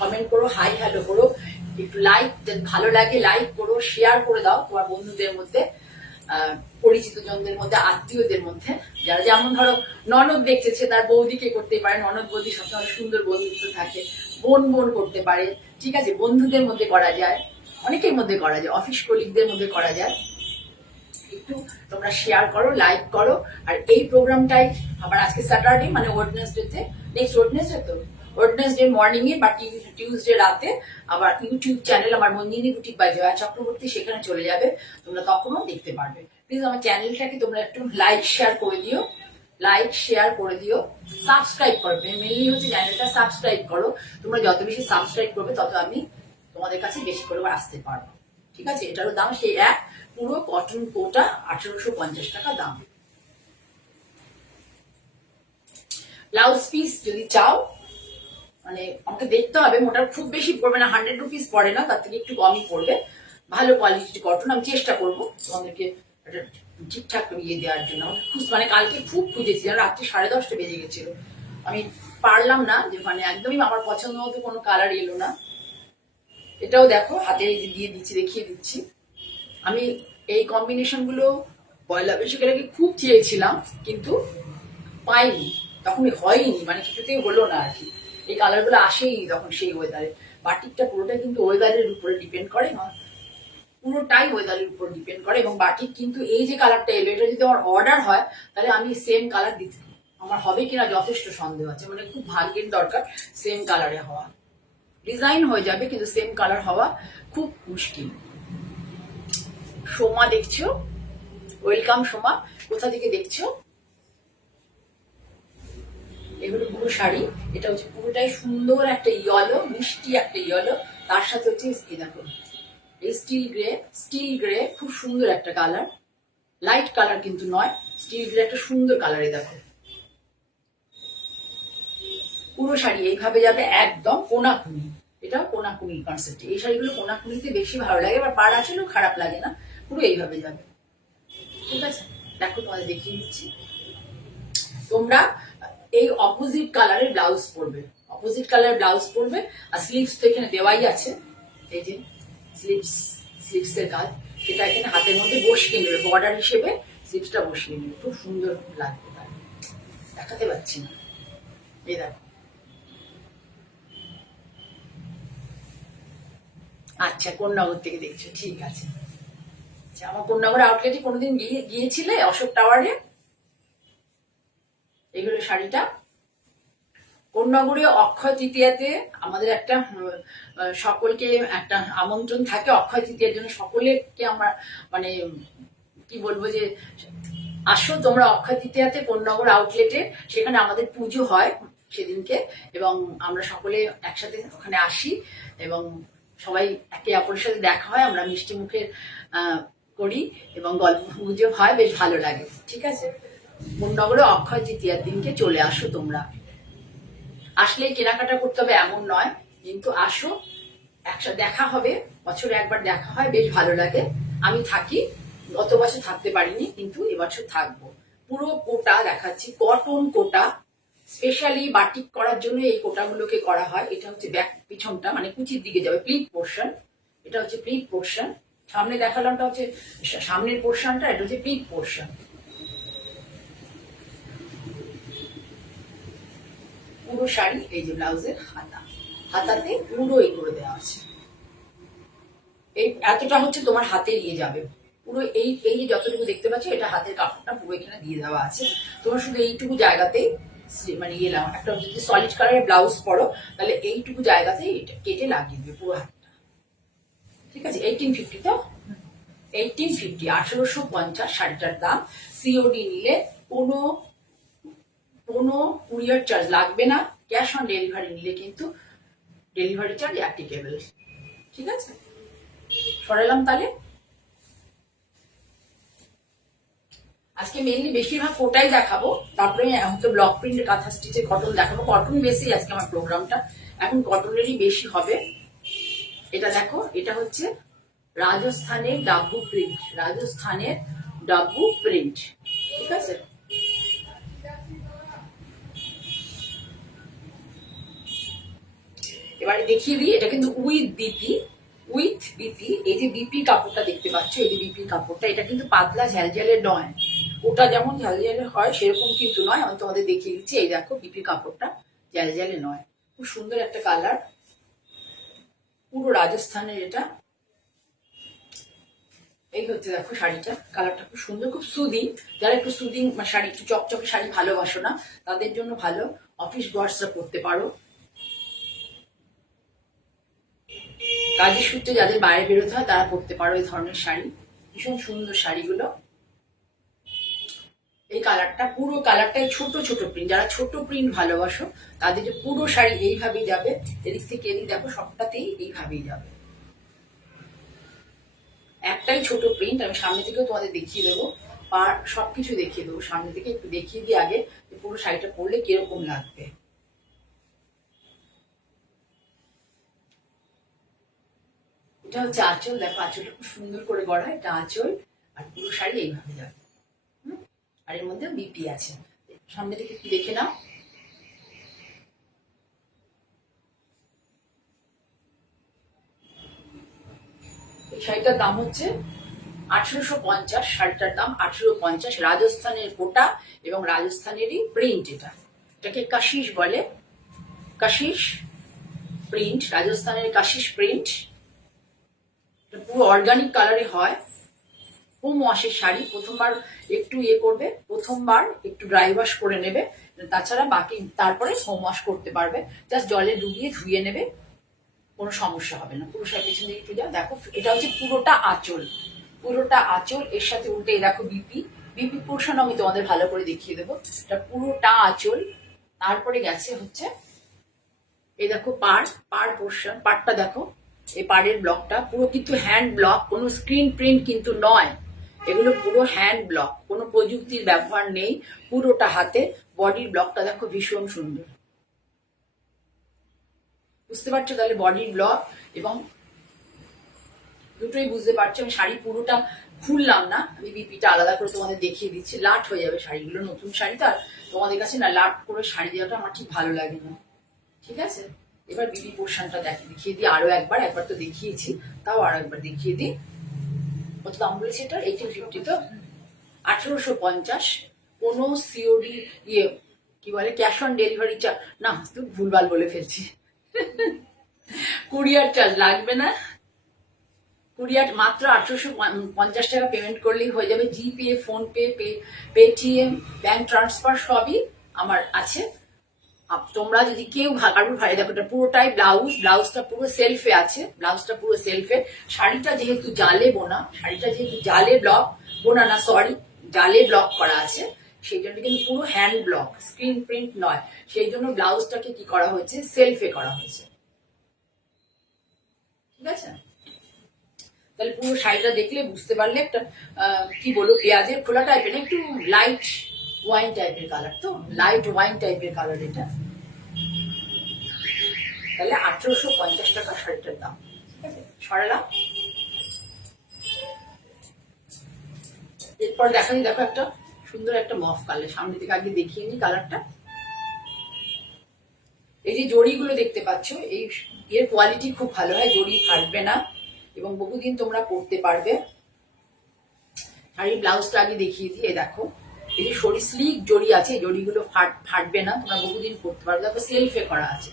কমেন্ট করো, হাই হ্যালো করো, একটু লাইক, ভালো লাগে লাইক করো, শেয়ার করে দাও তোমার বন্ধুদের মধ্যে, পরিচিত জনদের মধ্যে, আত্মীয়দের মধ্যে। যারা যেমন ধরো ননদ দেখতেছে তার বৌদিকে করতে পারে, ননদ বৌদি সবসময় সুন্দর বন্ধুত্ব থাকে, বোন বোন করতে পারে। ঠিক আছে, বন্ধুদের মধ্যে করা যায়, অনেকের মধ্যে করা যায়, অফিস কলিগদের মধ্যে করা যায়। একটু তোমরা শেয়ার করো, লাইক করো। আর এই প্রোগ্রামটাই আবার আজকে স্যাটারডে মানে ওয়েডনেসডেতে, নেক্সট ওয়েডনেসডে তো, ওয়েডনেসডে মর্নিং এ বা টিউসডে রাতে আবার ইউটিউব চ্যানেল আমার মঞ্জিনী বুটিক বাই জয়া চক্রবর্তী, সেখানে চলে যাবে, তোমরা তখনও দেখতে পারবে। প্লিজ আমার চ্যানেলটাকে তোমরা একটু লাইক শেয়ার করে দিও, লাইক শেয়ার করে দিও, সাবস্ক্রাইব করবে, মেনলি হচ্ছে চ্যানেলটা সাবস্ক্রাইব করো। তোমরা যত বেশি সাবস্ক্রাইব করবে তত আমি তোমাদের কাছে বেশি করে আসতে পারবো। ঠিক আছে, এটারও দাম সেই এক, পুরো কটন কোটা 1850 টাকা দাম। ব্লাউজ পিস যদি চাও মানে আমাকে দেখতে হবে, মোটা খুব বেশি পড়বে না, 100 রুপিস পড়ে না, তার থেকে একটু কমই পড়বে। ভালো কোয়ালিটির কটন, আমি চেষ্টা করবো তোমাদেরকে একটা ঠিকঠাক ইয়ে দেওয়ার জন্য। মানে কালকে খুব খুঁজেছি, রাত্রি 10:30 বেজে গেছিল, আমি পারলাম না, যে মানে একদমই আমার পছন্দ মতো কোনো কালার এলো না। এটাও দেখো হাতে দিয়ে দিচ্ছি, দেখিয়ে দিচ্ছি। আমি এই কম্বিনেশন গুলো পয়লা বৈশাখের আগে খুব চেয়েছিলাম কিন্তু পাইনি, তখন হয়নি, মানে কিছুতেই হলো না আর কি। এই কালার গুলো আসেই তখন সেই ওয়েদারে। বাটিকটা পুরোটাই কিন্তু ওয়েদারের উপরে ডিপেন্ড করে, পুরোটাই ওয়েদারের উপর ডিপেন্ড করে। এবং বাটিক কিন্তু এই যে কালারটা এলো, এটা যদি আমার অর্ডার হয় তাহলে আমি সেম কালার দিতে, আমার হবে কিনা যথেষ্ট সন্দেহ আছে, মানে খুব ভাগ্যের দরকার সেম কালারে হওয়া। ডিজাইন হয়ে যাবে কিন্তু সেম কালার হওয়া খুব মুশকিল। সোমা দেখছো, ওয়েলকাম সোমা, কোথা থেকে দেখছো? এগুলো পুরো শাড়ি, এটা হচ্ছে পুরোটাই সুন্দর একটা ইয়েলো, মিষ্টি একটা ইয়েলো, তার সাথে হচ্ছে এই দেখো এই স্টিল গ্রে, খুব সুন্দর একটা কালার, লাইট কালার কিন্তু নয়, স্টিল গ্রে একটা সুন্দর কালার। এই দেখো পুরো শাড়ি এইভাবে যাবে, একদম কোনাকুনি, এটা কোনাকুনি কনসেপ্ট। এই শাড়িগুলো কোনাকুনিতে বেশি ভালো লাগে, আবার পাড় আছেও খারাপ লাগে না, পুরো এইভাবে যাবে। ঠিক আছে, দেখো তোমাদের দেখিয়ে দিচ্ছি। তোমরা এই অপোজিট কালারের ব্লাউজ পরবে, অপোজিট কালারের ব্লাউজ পরবে। আর স্লিভস তো এখানে দেওয়াই আছে, এই যে স্লিভস এর কাজ, সেটা এখানে হাতের মধ্যে বসিয়ে নেবে, বর্ডার হিসেবে স্লিভসটা বসিয়ে নেবে, খুব সুন্দর লাগবে। দেখাতে পাচ্ছি না, এই দেখো। আচ্ছা, কোন্নগর থেকে দেখছো, ঠিক আছে। আচ্ছা, আমার কোন্নগর আউটলেটে কোনোদিন গিয়েছিলে, অশোক টাওয়ারে? এগুলো শাড়িটা কোন্নগরে অক্ষয় তৃতীয়াতে আমাদের একটা সকলকে একটা আমন্ত্রণ থাকে, অক্ষয় তৃতীয়ার জন্য সকলকে আমরা মানে কি বলবো যে আসো তোমরা অক্ষয় তৃতীয়াতে কোন্নগর আউটলেটে, সেখানে আমাদের পুজো হয় সেদিনকে, এবং আমরা সকলে একসাথে ওখানে আসি এবং সবাই একে অপরের সাথে দেখা হয়, আমরা মিষ্টি মুখের করি এবং গল্প গুজব হয়, বেশ ভালো লাগে। ঠিক আছে, কোন্নগরে অক্ষয় তৃতীয়ার দিনকে চলে আসো তোমরা। আসলেই কেনাকাটা করতে হবে এমন নয়, কিন্তু আসো, একসাথে দেখা হবে, বছরে একবার দেখা হয়, বেশ ভালো লাগে। আমি থাকি, গত বছর থাকতে পারিনি কিন্তু এবছর থাকবো। পুরো কোটা দেখাচ্ছি, কটন কোটা, স্পেশালি বাটিক করার জন্য এই কোটাগুলোকে করা হয়। এটা হচ্ছে ব্যাক পিছনটা, মানে কুচির দিকে যাবে, প্লিট পোর্শন, এটা হচ্ছে প্লিট পোর্শন। সামনে দেখালামটা হচ্ছে সামনের পোর্শনটা, এটা হচ্ছে প্লিট পোর্শন। পুরো শাড়ি, এই যে ব্লাউজের হাতা, হাতাতে পুরো এই করে দেওয়া আছে, এই এতটা হচ্ছে তোমার হাতে নিয়ে যাবে পুরো, এই যে যতটুকু দেখতে পাচ্ছ এটা হাতের কাপড়টা পুরো এখানে দিয়ে দেওয়া আছে। তোমার শুধু এইটুকু জায়গাতেই মানে ইয়ে নাও, একটা যদি সলিড কালারের ব্লাউজ পরো তাহলে এইটুকু জায়গাতে এটা কেটে লাগিয়ে দেবে পুরো হাতটা। ঠিক আছে, 1850 তো, 1850, 1850 শাড়িটার দাম। সিওডি নিলে কোনো কোনো কুরিয়ার চার্জ লাগবে না, ক্যাশ অন ডেলিভারি নিলে কিন্তু ডেলিভারি চার্জ অ্যাপ্লিকেবল। ঠিক আছে, সরালাম তাহলে। আজকে মেইনলি বেশিরভাগ কোটাই দেখাবো, তারপরে হয়তো ব্লক প্রিন্ট, কাঁথা স্টিচে কটন দেখাবো। কটন বেশি আজকে আমার প্রোগ্রামটা, এখন কটনেরই বেশি হবে। এটা দেখো, এটা হচ্ছে রাজস্থানের ডাব্বু প্রিন্ট, রাজস্থানের ডাব্বু প্রিন্ট। ঠিক আছে, এবারে দেখিয়ে দিই, এটা কিন্তু উইথ বিপি, উইথ বিপি। এই যে বিপি কাপড়টা দেখতে পাচ্ছ, এই যে বিপি কাপড়টা, এটা কিন্তু পাতলা ঝালঝালে নয়, ওটা যেমন ঝালঝালে হয় সেরকম কিন্তু নয়। আমি তোমাদের দেখিয়ে দিচ্ছি, এই দেখো বিপি কাপড়টা ঝালঝালে নয়, খুব সুন্দর একটা কালার, পুরো রাজস্থানের এটা। এই হচ্ছে দেখো শাড়িটা, কালারটা খুব সুন্দর, খুব সুদিং। যারা একটু সুদিং শাড়ি, একটু চকচকে শাড়ি ভালোবাসো না, তাদের জন্য ভালো। অফিস গডসরা পরতে পারো, কাজের সূত্রে যাদের বাইরে বেরোতে হয় তারা পরতে পারো এই ধরনের শাড়ি, ভীষণ সুন্দর শাড়িগুলো। এই কালারটা, পুরো কালারটাই ছোট ছোট প্রিন্ট, যারা ছোট প্রিন্ট ভালোবাসো তাদের যে পুরো শাড়ি এইভাবেই যাবে, এদিক থেকে এদিক দেখো সবটাতেই এইভাবেই যাবে। একটাই ছোট প্রিন্ট, আমি সামনে থেকেও তোমাদের দেখিয়ে দেবো, আর সবকিছু দেখিয়ে দেবো সামনে থেকে। একটু দেখিয়ে দিই আগে যে পুরো শাড়িটা পরলে কিরকম লাগবে। এটা হচ্ছে আঁচল, দেখো আঁচলটা খুব সুন্দর করে গড়া, এটা আঁচল, আর পুরো শাড়ি এইভাবে যাবে। আর এর মধ্যে বিপি আছে, সামনে থেকে একটু দেখে নাও। এই শাড়িটার দাম হচ্ছে 1850, শাড়িটার দাম 1850। রাজস্থানের কোটা এবং রাজস্থানেরই প্রিন্ট, এটা এটাকে কাশিশ বলে, কাশিশ প্রিন্ট, রাজস্থানের কাশিশ প্রিন্ট। এটা পুরো অর্গানিক কালারে হয়, হোম ওয়াশের শাড়ি। প্রথমবার একটু ইয়ে করবে, প্রথমবার একটু ড্রাই ওয়াশ করে নেবে, তাছাড়া বাকি তারপরে হোম ওয়াশ করতে পারবে, জাস্ট জলে ডুবিয়ে ধুয়ে নেবে, কোনো সমস্যা হবে না। পুরো শাড়ি পেছন দিকে একটু যাও, দেখো এটা হচ্ছে পুরোটা আঁচল, পুরোটা আঁচল। এর সাথে উল্টে দেখো বিপি, বিপি পোর্শন আমি তোমাদের ভালো করে দেখিয়ে দেবো। এটা পুরোটা আঁচল, তারপরে গেছে হচ্ছে এই দেখো পাড়, পাড় পোর্শন, পাড়টা দেখো, এই পাড়ের ব্লকটা পুরো কিন্তু হ্যান্ড ব্লক, কোনো স্ক্রিন প্রিন্ট কিন্তু নয়, এগুলো পুরো হ্যান্ড ব্লক, কোনো প্রযুক্তির ব্যবহার নেই, পুরোটা হাতে। বডির ব্লকটা দেখো ভীষণ সুন্দর, বুঝতে পারছো তাহলে বডির ব্লক এবং দুটোই বুঝতে পারছো। আমি শাড়ি পুরোটা খুললাম না, আমি বিপিটা আলাদা করে তোমাদের দেখিয়ে দিচ্ছি, লাট হয়ে যাবে শাড়িগুলো, নতুন শাড়ি তো, আর তোমাদের কাছে না লাট করে শাড়ি দেওয়াটা আমার ঠিক ভালো লাগে না। ঠিক আছে, এবার বিবি পোর্শনটা দেখিয়ে দিই আরো একবার, একবার তো দেখিয়েছি, তাও আরো একবার দেখিয়ে দিই। কত দাম বলেছে এটা? 1850 তো, 1850। কোনো সিওডি ইয়ে কি বলে, ক্যাশ অন ডেলিভারি চার্জ না, ভুলভাল বলে ফেলছি, কুরিয়ার চার্জ লাগবে না, কুরিয়ার মাত্র 1850 টাকা পেমেন্ট করলেই হয়ে যাবে। জিপে, ফোনপে, পেটিএম, ব্যাংক ট্রান্সফার সবই আমার আছে। তোমরা যদি কেউ কারোর ভাই, দেখো এটা পুরোটাই ব্লাউজ, ব্লাউজটা পুরো সেলফে আছে, ব্লাউজটা পুরো সেলফে। শাড়িটা যেহেতু জালে বোনা, শাড়িটা যেহেতু জালে ব্লক বোনা না, সরি, জালে ব্লক করা আছে, সেই জন্য কিন্তু পুরো হ্যান্ড ব্লক, স্ক্রিন প্রিন্ট নয়, সেই জন্য ব্লাউজটাকে কি করা হয়েছে, সেলফে করা হয়েছে। ঠিক আছে, তাহলে পুরো শাড়িটা দেখলে বুঝতে পারলে, একটা কি বলবো, পেঁয়াজের খোলা টাইপের, একটু লাইট ওয়াইন টাইপের কালার, তো লাইট ওয়াইন টাইপের কালার এটা। তাহলে 1850 টাকা শাড়িটার দাম। ঠিক আছে, সরালাম। এরপর দেখানি, দেখো একটা সুন্দর একটা মফ কালার, সামনে থেকে আগে দেখিয়ে নি কালারটা। এই যে জড়িগুলো দেখতে পাচ্ছ, এই এর কোয়ালিটি খুব ভালো হয়, জড়ি ফাটবে না এবং বহুদিন তোমরা পরতে পারবে। শাড়ির ব্লাউজটা আগে দেখিয়ে দিই, দেখো এই যে স্লিক জড়ি আছে, এই জড়িগুলো ফাটবে না, তোমরা বহুদিন পরতে পারবে। দেখো সেলফে করা আছে,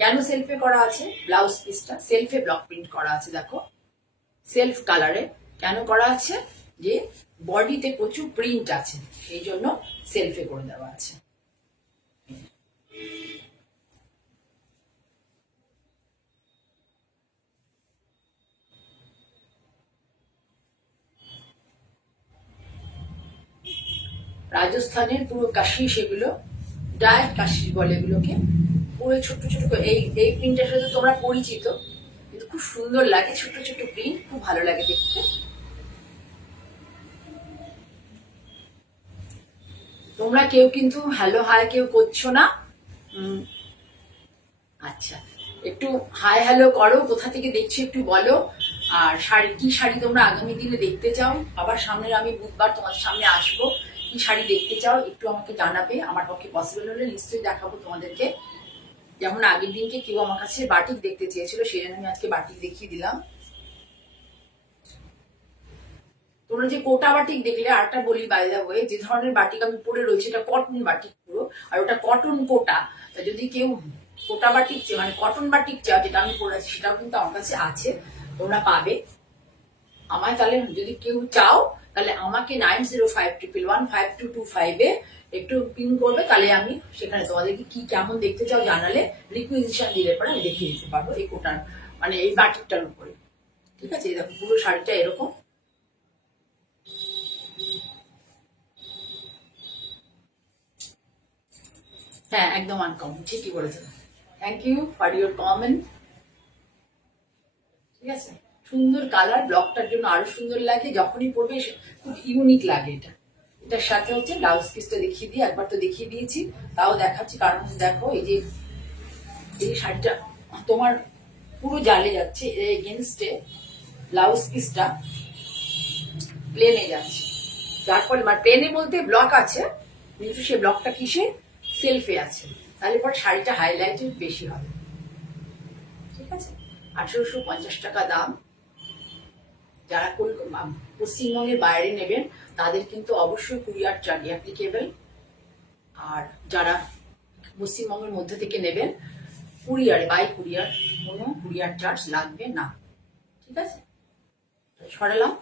কেন সেলফে করা আছে, ব্লাউজ পিসটা সেলফে ব্লক প্রিন্ট করা আছে, দেখো সেলফ কালারে। কেন করা আছে, যে বডিতে প্রচুর প্রিন্ট আছে, সেই জন্য সেলফে করে দেওয়া আছে। রাজস্থানের পুরো কাশি, সেগুলো ডায়েট কাশি বলে এগুলোকে। পুরো ছোট্ট ছোট্ট এই এই প্রিন্টের সাথে তোমরা পরিচিত, কিন্তু খুব সুন্দর লাগে, ছোট্ট ছোট্ট প্রিন্ট, খুব ভালো লাগে দেখতে। তোমরা কেউ কিন্তু হ্যালো হাই কেউ করছো না। আচ্ছা, একটু হাই হ্যালো করো, কোথা থেকে দেখছো একটু বলো। আর শাড়ি, কি শাড়ি তোমরা আগামী দিনে দেখতে চাও, আবার সামনের আমি বুধবার তোমাদের সামনে আসবো, কি শাড়ি দেখতে চাও একটু আমাকে জানাবে। আমার পক্ষে পসিবল হলে নিশ্চয়ই দেখাবো তোমাদেরকে। যেমন আগের দিনকে কেউ আমার কাছে বাটিক দেখতে চেয়েছিল, সেই জন্য আমি আজকে বাটিক দেখিয়ে দিলাম। তোমরা যে কোটা বাটিক দেখলে, আরটা বলি বাই দা ওয়ে, যে ধরনের বাটিক আমি পরে রয়েছে এটা কটন বাটিক পুরো, আর ওটা কটন কোটা। তা যদি কেউ কোটা বাটিক মানে কটন বাটিক চাও, যেটা আমি পরে আছি সেটাও কিন্তু আমার কাছে আছে, তোমরা পাবে আমায়। তাহলে যদি কেউ চাও তাহলে আমাকে 9051115225 একটু পিন করবে, তাহলে আমি সেখানে তোমাদেরকে কি কেমন দেখতে চাও জানালে রিকুইজিশন দিলে পরে আমি দেখিয়ে দিতে পারবো এই কোটার মানে এই বাটিকটার উপরে। ঠিক আছে, দেখো পুরো শাড়িটা এরকম। হ্যাঁ, একদম আনকমন, ঠিকই বলেছো। Thank you for your comment. ঠিক আছে, সুন্দর কালার, ব্লকটার জন্য আরো সুন্দর লাগে, যখনই পরবে খুব ইউনিক লাগে এটা। এটার সাথে হচ্ছে ব্লাউজ পিসটা দেখিয়ে দিই, একবার তো দেখিয়ে দিয়েছি, তাও দেখাচ্ছি, কারণ দেখো এই যে এই শাড়িটা তোমার পুরো জালে যাচ্ছে, এগেনস্টে ব্লাউজ পিসটা প্লেনে যাচ্ছে, যার ফলে মানে প্লেনে বলতে ব্লক আছে, কিন্তু সেই ব্লকটা কিসে, সেলফে আছে, তাহলে পরে শাড়িটা হাইলাইটেড বেশি হবে। ঠিক আছে, 1850 টাকা দাম। যারা পশ্চিমবঙ্গের বাইরে নেবেন তাদের কিন্তু অবশ্যই কুরিয়ার চার্জ অ্যাপ্লিকেবল, আর যারা পশ্চিমবঙ্গের মধ্যে থেকে নেবেন কুরিয়ারে, বাই কুরিয়ার, কোনো কুরিয়ার চার্জ লাগবে না। ঠিক আছে, সরালাম।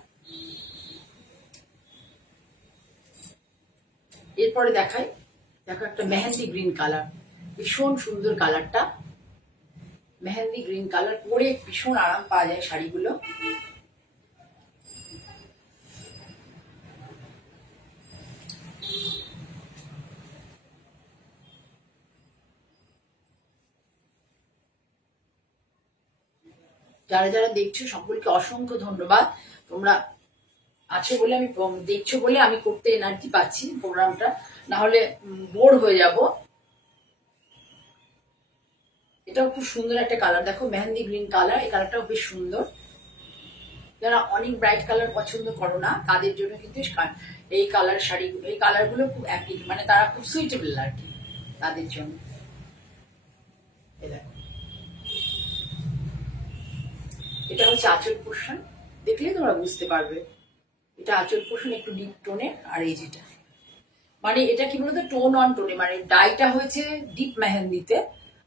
এরপরে দেখাই, দেখো একটা মেহেন্দি গ্রিন কালার, ভীষণ সুন্দর কালারটা, মেহেন্দি গ্রিন কালার, পরে ভীষণ আরাম পাওয়া যায় শাড়িগুলো। যারা যারা দেখছো সকলকে অসংখ্য ধন্যবাদ। তোমরা আছে বলে আমি, দেখছো বলে আমি করতে এনার্জি পাচ্ছি প্রোগ্রামটা, না হলে বোর হয়ে যাব। এটাও খুব সুন্দর একটা কালার, দেখো মেহেন্দি গ্রিন কালার, এই কালারটাও বেশ সুন্দর। যারা অনেক ব্রাইট কালার পছন্দ করো না তাদের জন্য কিন্তু এই কালার শাড়ি, এই কালারগুলো খুব মানে তারা খুব সুইটেবল আর কি তাদের জন্য। এটা হচ্ছে আঁচল পোর্শন, দেখলে তোমরা বুঝতে পারবে এটা আঁচল পোর্শন একটু ডিপ টোনে। আর এই যেটা মানে এটা কি বলতো, টোন অন টোনে, মানে ডাইটা হয়েছে ডিপ মেহেন্দিতে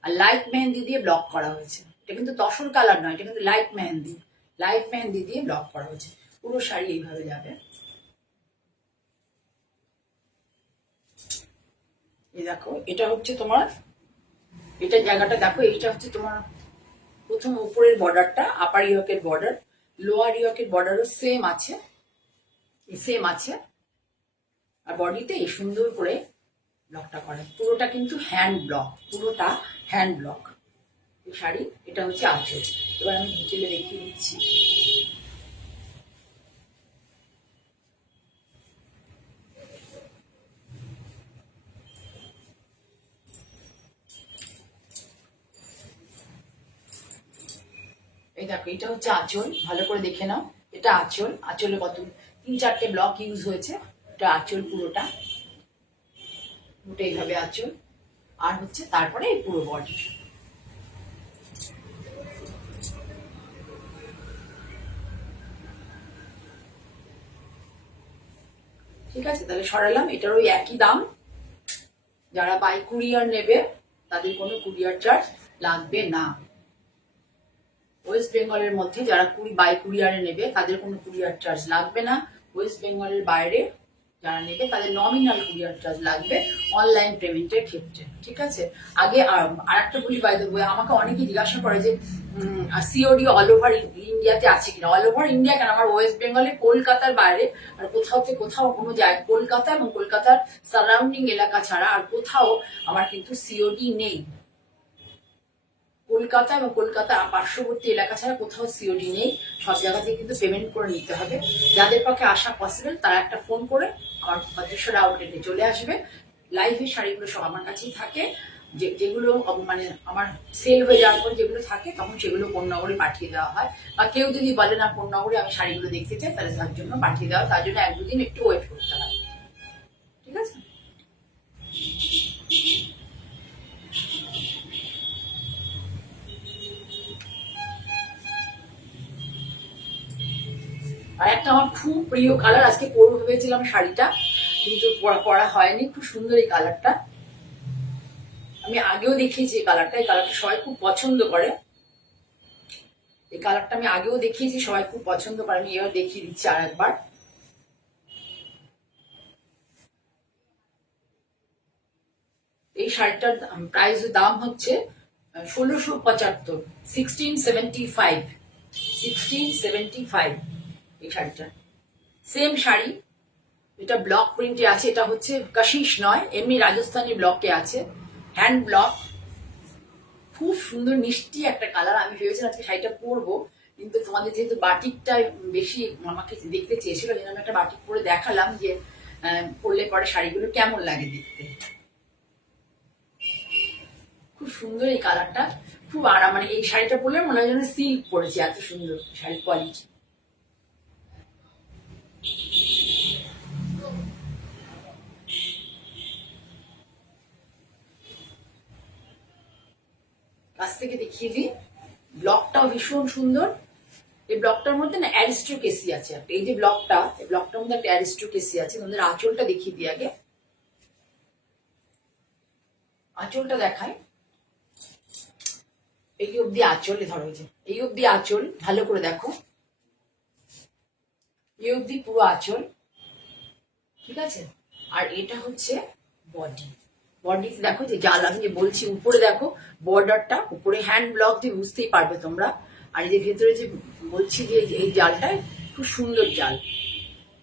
আর লাইট মেহেন্দি দিয়ে ব্লক করা হয়েছে। এটা কিন্তু তসর কালার নয়, এটা কিন্তু লাইট মেহেন্দি, লাইট মেহেন্দি দিয়ে ব্লক করা হয়েছে। পুরো শাড়ি এইভাবে যাবে। এই দেখো এটা হচ্ছে তোমার, এটা জায়গাটা দেখো, এইটা হচ্ছে তোমার প্রথম উপরের বর্ডারটা, আপার ইয়কের বর্ডার, লোয়ার ইয়কের বর্ডারও সেম আছে, সেম আছে। আর বডিতে এই সুন্দর করে ব্লকটা করে, পুরোটা কিন্তু হ্যান্ড ব্লক, পুরোটা হ্যান্ড ব্লক এই শাড়ি। এটা হচ্ছে আঁচল। এবার আমি ডিটেলে দেখিয়ে দিচ্ছি। এই দেখো এটা হচ্ছে আঁচল, ভালো করে দেখে নাও, এটা আঁচল। আঁচলে কত 3-4টে ব্লক ইউজ হয়েছে, এটা আঁচল পুরোটা, পুরোটা এইভাবে আঁচল। আর হচ্ছে তারপরে এই পুরো বডি। ঠিক আছে, তাহলে সরালাম। এটার ওই একই দাম, যারা বাই কুরিয়ার নেবে তাদের কোনো কুরিয়ার চার্জ লাগবে না। ওয়েস্ট বেঙ্গলের মধ্যে যারা বাই কুরিয়ারে নেবে তাদের কোনো কুরিয়ার চার্জ লাগবে না। ওয়েস্ট বেঙ্গলের বাইরে যারা নেবে তাদের নমিনাল কুরিয়ার চার্জ লাগবে অনলাইন পেমেন্টের ক্ষেত্রে, ঠিক আছে। আগে আর একটা বলি বাই দ্য ওয়ে, আমাকে অনেকেই জিজ্ঞাসা করে যে সিওডি অল ওভার ইন্ডিয়াতে আছে কিনা। অল ওভার ইন্ডিয়া কেন, আমার ওয়েস্ট বেঙ্গলে কলকাতার বাইরে আর কোথাও কোনো জায়গায়, কলকাতা এবং কলকাতার সারাউন্ডিং এলাকা ছাড়া আর কোথাও আমার কিন্তু সিওডি নেই। কলকাতা এবং কলকাতা পার্শ্ববর্তী এলাকা ছাড়া কোথাও সিওডি নেই। সব জায়গাতে কিন্তু পেমেন্ট করে নিতে হবে। যাদের পক্ষে আসা পসিবল তারা একটা ফোন করে আমার ভদ্রেশ্বর আউটলেটে চলে আসবে। লাইভের শাড়িগুলো সব আমার কাছেই থাকে, যেগুলো মানে আমার সেল হয়ে যাওয়ার পর যেগুলো থাকে তখন সেগুলো কোন্নগরে পাঠিয়ে দেওয়া হয়। বা কেউ যদি বলে না কোন্নগরে আমি শাড়িগুলো দেখতে চাই, তাহলে তার জন্য পাঠিয়ে দেওয়া, তার জন্য 1-2 দিন একটু ওয়েট করতে হয়, ঠিক আছে। আর একটা আমার খুব প্রিয় কালার, আজকে পরবো ভেবেছিলাম শাড়িটা, কিন্তু পরা হয়নি। খুব সুন্দর এই কালারটা, আমি আগেও দেখিয়েছি এই কালারটা সবাই খুব পছন্দ করে। এই কালারটা আমি আগেও দেখিয়েছি, সবাই খুব পছন্দ করে। আমি এবার দেখিয়ে দিচ্ছি আর একবার। এই শাড়িটার প্রাইস দাম হচ্ছে 1675, 1675, 1675 এই শাড়িটা। সেম শাড়ি, এটা ব্লক প্রিন্টে আছে। এটা হচ্ছে কাশিস নয়, এমনি রাজস্থানী ব্লকে আছে, হ্যান্ড ব্লক। খুব সুন্দর মিষ্টি একটা কালার। আমি ভেবেছিলাম আজকে শাড়িটা পরবো, কিন্তু তোমাদের যেহেতু বাটিকটা বেশি আমাকে দেখতে চেয়েছিল, যেন আমি একটা বাটিক পরে দেখালাম যে পরলে পরে শাড়িগুলো কেমন লাগে দেখতে। খুব সুন্দর এই কালারটা, খুব আরাম। মানে এই শাড়িটা পরলে মনে হয় যেন সিল্ক পরেছে, এত সুন্দর শাড়ির কোয়ালিটি। কাছ থেকে দেখিয়ে দিই, ব্লকটাও ভীষণ সুন্দর। এই ব্লকটার মধ্যে না অ্যারিস্টোক্রেসি আছে একটা। এই যে ব্লকটা, এই ব্লকটার মধ্যে একটা অ্যারিস্টোক্রেসি আছে। তোমাদের আঁচলটা দেখিয়ে দিই আগে, আঁচলটা দেখায়। এই অব্দি আঁচল, ধরো যে এই অব্দি আঁচল, ভালো করে দেখো, এই অব্দি পুরো আঁচল, ঠিক আছে। আর এটা হচ্ছে বডি। বডিতে দেখো যে জাল, আমি যে বলছি উপরে দেখো বর্ডারটা, উপরে হ্যান্ড ব্লক দিয়ে বুঝতেই পারবে তোমরা। আর এই যে ভেতরে যে বলছি যে এই জালটা খুব সুন্দর জাল,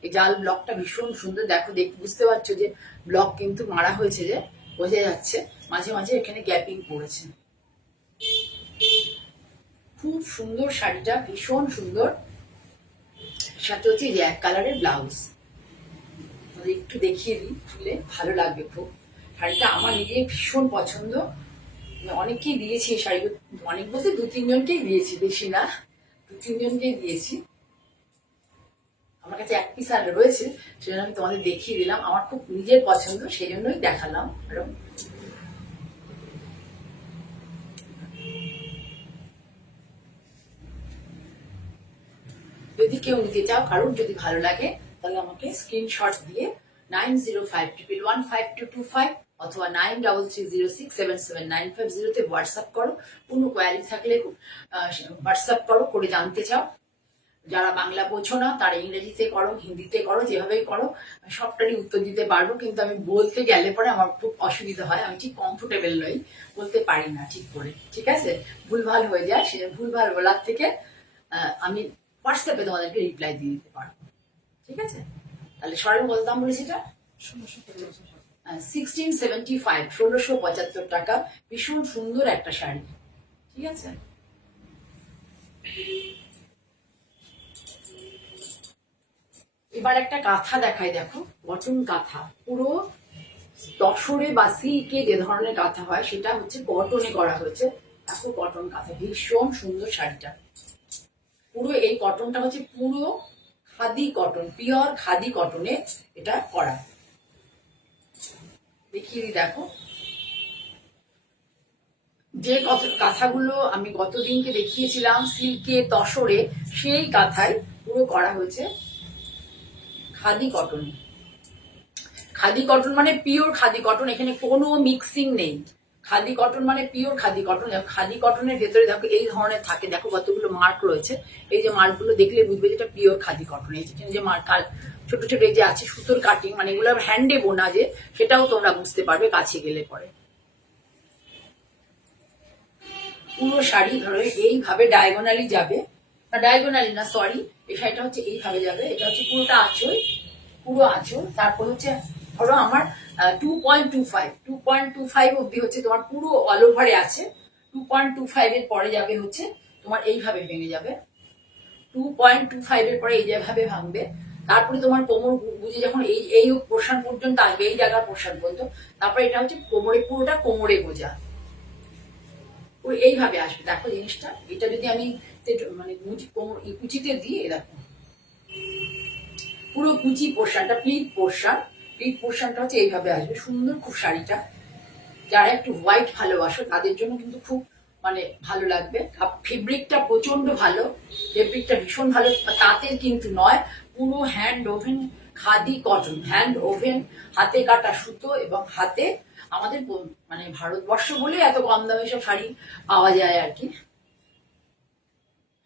এই জাল ব্লকটা ভীষণ সুন্দর। দেখো বুঝতে পারছো যে ব্লক কিন্তু মারা হয়েছে, যে বোঝা যাচ্ছে। মাঝে মাঝে এখানে গ্যাপিং পড়েছে। খুব সুন্দর শাড়িটা, ভীষণ সুন্দর। সাথে হচ্ছে যে এক কালারের ব্লাউজ, একটু দেখিয়ে দিই, খুলে ভালো লাগবে খুব। শাড়িটা আমার নিজে ভীষণ পছন্দ, অনেককেই দিয়েছি এই শাড়িগুলো। অনেক বলতে 2-3 জনকেই দিয়েছি, বেশি না, 2-3 জনকেই দিয়েছি। আমার কাছে এক পিস আর রয়েছে, সেজন্য আমি তোমাদের দেখিয়ে দিলাম। আমার খুব নিজের পছন্দ, সেই জন্যই দেখালাম। যদি কেউ নিতে চাও, কারোর যদি ভালো লাগে, তাহলে আমাকে স্ক্রিনশট দিয়ে 9052115225 অথবা 9330677950 তে হোয়াটসঅ্যাপ করো। কোনো কোয়ারি থাকলে হোয়াটসঅ্যাপ করো, করে জানতে চাও। যারা বাংলা বোঝো না তারা ইংরেজিতে করো, হিন্দিতে করো, যেভাবেই করো, সবটারই উত্তর দিতে পারবো। কিন্তু আমি বলতে গেলে পরে আমার খুব অসুবিধা হয়, আমি ঠিক কমফোর্টেবল নই, বলতে পারি না ঠিক করে, ঠিক আছে। ভুলভাল হয়ে যায়, সেটা ভুলভাল বলার থেকে আমি হোয়াটসঅ্যাপে তোমাদেরকে রিপ্লাই দিয়ে দিতে পারবো, ঠিক আছে। তাহলে সরের কত দাম বলেছি এটা? 1675, 1675 টাকা। ভীষণ সুন্দর একটা শাড়ি, ঠিক আছে। এবার একটা কাঁথা দেখাই, দেখো কটন কাঁথা, পুরো তসরে বা সিল্কে যে ধরনের কাঁথা হয় সেটা হচ্ছে কটনে করা হয়েছে। দেখো কটন কাঁথা, ভীষণ সুন্দর শাড়িটা। পুরো এই কটনটা হচ্ছে পুরো খাদি কটন, পিওর খাদি কটনে এটা করা। দেখিয়ে দিই, দেখো যে কাঁথাগুলো আমি গতদিনকে দেখিয়েছিলাম সিল্কে তসরে, সেই কাঁথায় পুরো করা হয়েছে খাদি কটন। খাদি কটন মানে পিওর খাদি কটন, এখানে কোনো মিক্সিং নেই। খাদি কটন মানে পিওর খাদি কটন। খাদি কটনের ভেতরে দেখো এই ধরনের থাকে, দেখো কতগুলো মার্ক রয়েছে। এই যে মার্কগুলো দেখলে বুঝবে যেটা পিওর খাদি কটন। এই যে মার্ক ছোট ছোট এই যে আছে সুতোর কাটিং, মানে এগুলো হ্যান্ডে বোনা, যে সেটাও তোমরা বুঝতে পারবে কাছে গেলে পরে। পুরো শাড়ি ধরো এইভাবে ডায়াগোনালি যাবে, ডায়াগোনালি না সরি, এই শাড়িটা হচ্ছে এইভাবে যাবে। এটা হচ্ছে পুরোটা আঁচল, পুরো আঁচল। তারপর হচ্ছে ধরো আমার 2.25 অব্দি হচ্ছে তোমার পুরো অল ওভারে আছে। 2.25 এর পরে যাবে হচ্ছে তোমার এইভাবে ভেঙে যাবে। 2.25 এর পরে এই যেভাবে ভাঙবে। তারপরে তোমার কোমর বুঝে যখন এই এই পোর্শন পর্যন্ত আসবে, এই জায়গার পোর্শন পর্যন্ত, তারপরে এটা হচ্ছে কোমরে, পুরোটা কোমরে গোজা এইভাবে আসবে। দেখো জিনিসটা, এটা যদি আমি মানে কুচিতে দিই, দেখো পুরো কুচি পোর্শনটা, প্লিট পোর্শনটা হচ্ছে এইভাবে আসবে। সুন্দর খুব শাড়িটা, যারা একটু হোয়াইট ভালোবাসো তাদের জন্য কিন্তু খুব মানে ভালো লাগবে। ফেব্রিকটা প্রচন্ড ভালো, ফেব্রিকটা ভীষণ ভালো, তাঁতের কিন্তু নয়, পুরো hand woven khadi cotton, hand woven হাতে কাটা সুতো, এবং হাতে আমাদের মানে ভারতবর্ষ বলে এত কম দামে সব শাড়ি পাওয়া যায় আর কি।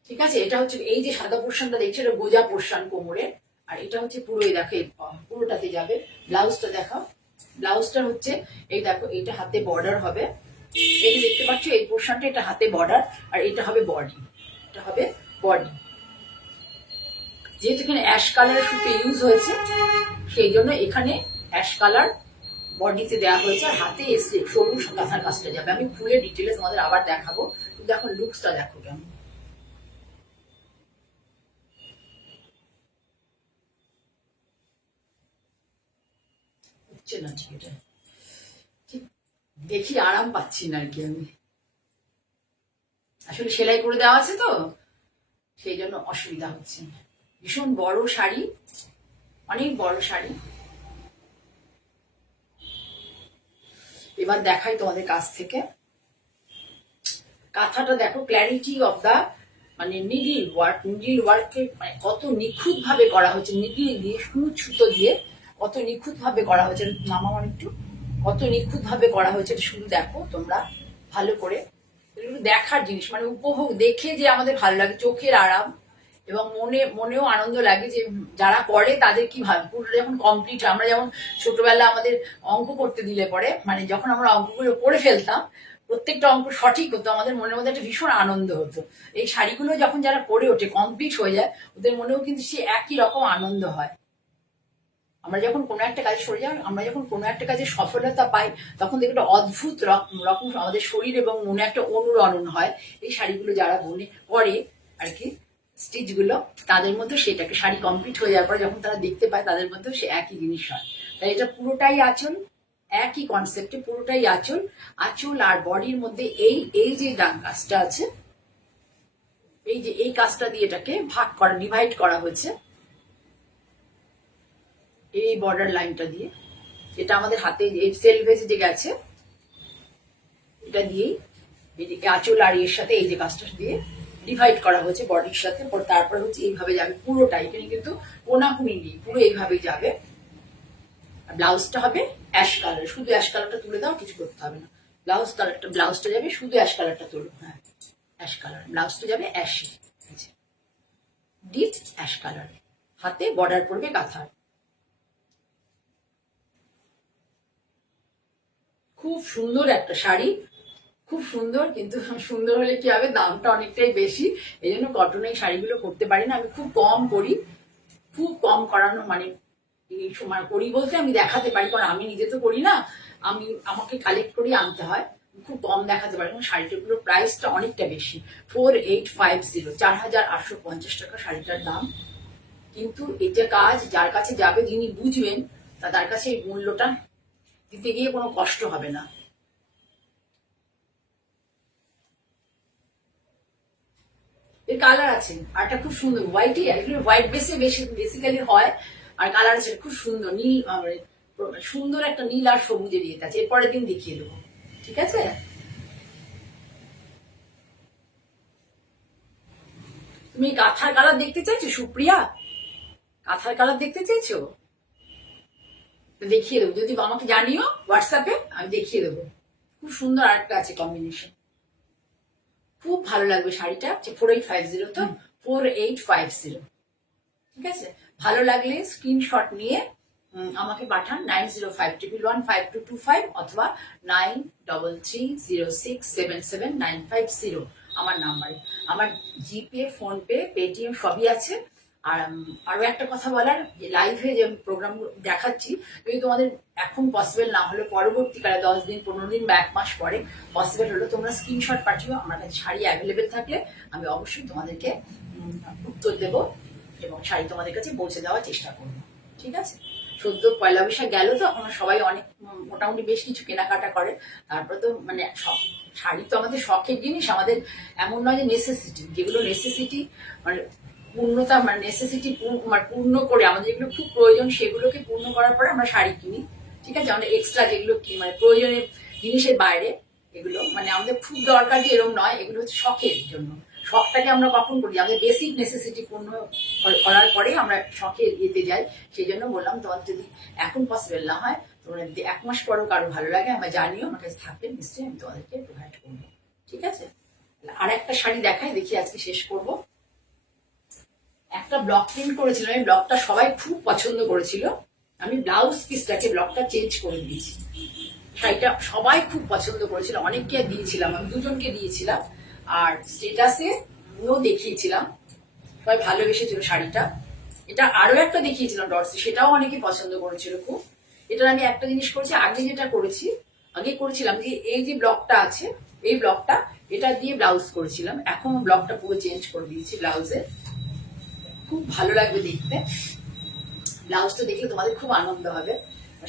ঠিক আছে, এটা হচ্ছে এই যে সাদা পোর্শনটা দেখছো, এটা গোজা পোর্শন কোমরে, আর এটা হচ্ছে পুরো এই দেখো পুরোটাতে যাবে। ব্লাউজটা দেখাও, ব্লাউজটা হচ্ছে এই দেখো, এটা হাতে বর্ডার হবে, এই যে দেখতে পাচ্ছ এই পোর্শনটা, এটা হাতে বর্ডার, আর এটা হবে বডি, এটা হবে বডি। যেহেতু এখানে অ্যাশ কালারের সুতো ইউজ হয়েছে, সেই জন্য এখানে অ্যাশ কালার বডিতে দেওয়া হয়েছে, আর হাতে এসে সরু কাঁথার কাজটা যাবে। আমি ফুলের ডিটেলে তোমাদের আবার দেখাবো, কিন্তু এখন লুকসটা দেখো কেমন। হচ্ছে না ঠিক, এটা ঠিক দেখি আরাম পাচ্ছি না আর কি। আমি আসলে সেলাই করে দেওয়া আছে তো, সেই জন্য অসুবিধা হচ্ছে। ভীষণ বড় শাড়ি, অনেক বড় শাড়ি। এবার দেখাই তোমাদের কাছ থেকে কাঁথাটা দেখো, ক্ল্যারিটি অফ দা মানে নিডিল ওয়ার্কে মানে কত নিখুঁত ভাবে করা হয়েছে, নিডিল দিয়ে সুচ সুতো দিয়ে কত নিখুঁত ভাবে করা হয়েছে। নামাবার একটু, কত নিখুঁত ভাবে করা হয়েছে শুধু দেখো তোমরা ভালো করে। এগুলো দেখার জিনিস, মানে উপভোগ, দেখে যে আমাদের ভালো লাগে, চোখের আরাম, এবং মনেও আনন্দ লাগে যে যারা করে তাদের কি ভাবে পুরোটা যখন কমপ্লিট। আমরা যেমন ছোটবেলা আমাদের অঙ্ক করতে দিলে পরে, মানে যখন আমরা অঙ্কগুলো করে ফেলতাম, প্রত্যেকটা অঙ্ক সঠিক হতো, আমাদের মনের মধ্যে একটা ভীষণ আনন্দ হতো। এই শাড়িগুলো যখন যারা করে ওঠে, কমপ্লিট হয়ে যায়, ওদের মনেও কিন্তু সে একই রকম আনন্দ হয়। আমরা যখন কোনো একটা কাজে সরে যাই, আমরা যখন কোনো একটা কাজে সফলতা পাই, তখন দেখো একটা অদ্ভুত রকম আমাদের শরীর এবং মনে একটা অনুরণন হয়। এই শাড়িগুলো যারা বনে করে আর কি, স্টিচ গুলো, তাদের মধ্যে সেটাকে শাড়ি কমপ্লিট হয়ে যাওয়ার পরে যখন তারা দেখতে পায়, তাদের মধ্যেও সে একই জিনিস হয়। তাই এটা পুরোটাই আঁচল, একই কনসেপ্টে পুরোটাই আঁচল। আঁচল আর বডির মধ্যে এই এই যে কাজটা আছে, এই যে এই কাজটা দিয়ে এটাকে ভাগ করা, ডিভাইড করা হয়েছে এই বর্ডার লাইনটা দিয়ে। এটা আমাদের হাতে সেলফ ভেজে যে গেছে, এটা দিয়েই এদিকে আঁচল আর এর সাথে এই যে কাজটা দিয়ে ডিভাইড করা হয়েছে বডির সাথে। তারপরে হচ্ছে এইভাবে যাবে পুরোটা, এখানে কিন্তু কোনাকুনি নেই, পুরো এইভাবেই যাবে। আর ব্লাউজটা হবে অ্যাশ কালার, শুধু অ্যাশ কালারটা তুলে দাও, কিছু করতে হবে না। ব্লাউজটা যাবে শুধু অ্যাশ কালারটা তুলো, হ্যাঁ অ্যাশ কালার, ব্লাউজটা যাবে অ্যাশি, ডিপ অ্যাশ কালার, হাতে বর্ডার পড়বে কাঁথার। খুব সুন্দর একটা শাড়ি, খুব সুন্দর, কিন্তু সুন্দর হলে কি হবে, দামটা অনেকটাই বেশি, এই জন্য কটনের শাড়িগুলো করতে পারি না। আমি খুব কম করি, খুব কম করানো, মানে এই সময় করি বলতে আমি দেখাতে পারি, কারণ আমি নিজে তো করি না, আমাকে কালেক্ট করে আনতে হয়, খুব কম দেখাতে পারি। কারণ শাড়িটাগুলোর প্রাইসটা অনেকটা বেশি, 4850, 4850 টাকা শাড়িটার দাম। কিন্তু এটা কাজ যার কাছে যাবে, যিনি বুঝবেন, তার কাছে এই মূল্যটা দিতে গিয়ে কোনো কষ্ট হবে না। এর কালার আছে, আর এটা খুব সুন্দর, হোয়াইটই, এগুলো হোয়াইট বেসে বেসিক্যালি হয়। আর কালার আছে খুব সুন্দর, নীল, সুন্দর একটা নীল আর সবুজের ইয়ে আছে। এরপরের দিন দেখিয়ে দেবো, ঠিক আছে। তুমি কাঁথার কালার দেখতে চাইছো সুপ্রিয়া? কাঁথার কালার দেখতে চাইছো? দেখিয়ে দেবো, যদি আমাকে জানিও হোয়াটসঅ্যাপে, আমি দেখিয়ে দেবো খুব সুন্দর আরেকটা আছে কম্বিনেশন, খুব ভালো লাগবে শাড়িটা। 4850 তো 4850, ঠিক আছে? ভালো লাগলে স্ক্রিনশট নিয়ে আমাকে পাঠান 9051115225 অথবা 9330677950 আমার নাম্বারে। আমার জিপে, ফোনপে, পেটিএম সবই আছে। আর আরো একটা কথা বলার, যে লাইভে যে প্রোগ্রাম দেখাচ্ছি, যদি তোমাদের এখন পসিবল না হলে পরবর্তীকালে 10 দিন 15 দিন বা 1 মাস পরে পসিবল হলো, তোমরা স্ক্রিনশট পাঠিও। আমার কাছে শাড়ি অ্যাভেলেবেল থাকলে আমি অবশ্যই তোমাদেরকে উত্তর দেবো এবং শাড়ি তোমাদের কাছে পৌঁছে দেওয়ার চেষ্টা করবো, ঠিক আছে? সদ্য পয়লা বৈশাখ গেল, তো এখন সবাই অনেক মোটামুটি বেশ কিছু কেনাকাটা করে। তারপরে তো মানে শাড়ি তো আমাদের শখের জিনিস, আমাদের এমন নয় যে নেসেসিটি, যেগুলো নেসেসিটি মানে পূর্ণতা মানে নেসেসিটি পূর্ণ করে আমাদের যেগুলো খুব প্রয়োজন সেগুলোকে পূর্ণ করার পরে আমরা শাড়ি কিনি, ঠিক আছে? আমাদের এক্সট্রা যেগুলো কি মানে প্রয়োজনের জিনিসের বাইরে, এগুলো মানে আমাদের খুব দরকার যে এরকম নয়, এগুলো হচ্ছে শখের জন্য। শখটাকে আমরা কখন করি? আমাদের বেসিক নেসেসিটি পূর্ণ করার পরেই আমরা শখের ইয়েতে যাই। সেই জন্য বললাম, তোমার যদি এখন পসিবল না হয়, তোমরা যদি 1 মাস পরেও কারো ভালো লাগে আমায় জানিও, আমার কাছে থাকলে নিশ্চয়ই আমি তোমাদেরকে প্রোভাইড করবো, ঠিক আছে? আর একটা শাড়ি দেখাই, দেখি আজকে শেষ করব। একটা ব্লক প্রিন্ট করেছিলাম, এই ব্লকটা সবাই খুব পছন্দ করেছিল। আমি ব্লাউজ পিসটাকে ব্লকটা চেঞ্জ করে দিয়েছি। শাড়িটা সবাই খুব পছন্দ করেছিল, অনেককে দিয়েছিলাম, আমি 2জনকে দিয়েছিলাম। আর স্টেটাসে দেখিয়েছিলাম, সবাই ভালোবেসেছিল শাড়িটা। এটা আরো একটা দেখিয়েছিলাম ডটসে, সেটাও অনেকে পছন্দ করেছিল খুব। এটা আমি একটা জিনিস করেছি, আগে যেটা করেছি, আগে করেছিলাম যে এই যে ব্লকটা আছে, এই ব্লকটা এটা দিয়ে ব্লাউজ করেছিলাম। এখন ব্লকটা পুরো চেঞ্জ করে দিয়েছি ব্লাউজে। খুব ভালো লাগবে দেখতে, ব্লাউজটা দেখলে তোমাদের খুব আনন্দ হবে।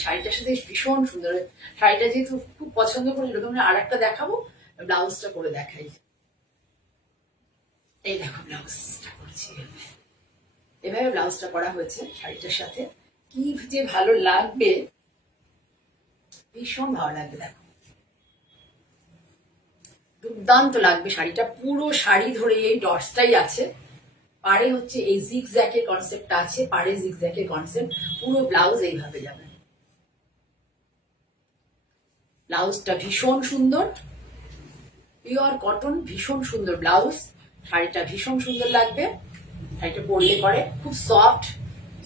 শাড়িটার সাথে ভীষণ সুন্দর, শাড়িটা যেহেতু খুব পছন্দ করেছিল, তোমরা আর একটা দেখাবো, ব্লাউজটা করে দেখাই। এই দেখো ব্লাউজটা করেছি, এভাবে ব্লাউজটা করা হয়েছে শাড়িটার সাথে। কি যে ভালো লাগবে, ভীষণ ভালো লাগবে। দেখো দুর্দান্ত লাগবে শাড়িটা, পুরো শাড়ি ধরে এই ডটসটাই আছে। পাড়ে হচ্ছে এই জিগজ্যাগের কনসেপ্টটা আছে, পাড়ে জিগজ্যাগের কনসেপ্ট, পুরো ব্লাউজ এইভাবে যাবে। ব্লাউজটা ভীষণ সুন্দর, পিওর কটন, ভীষণ সুন্দর ব্লাউজ। শাড়িটা ভীষণ সুন্দর লাগবে, শাড়িটা পরলে পরে খুব সফট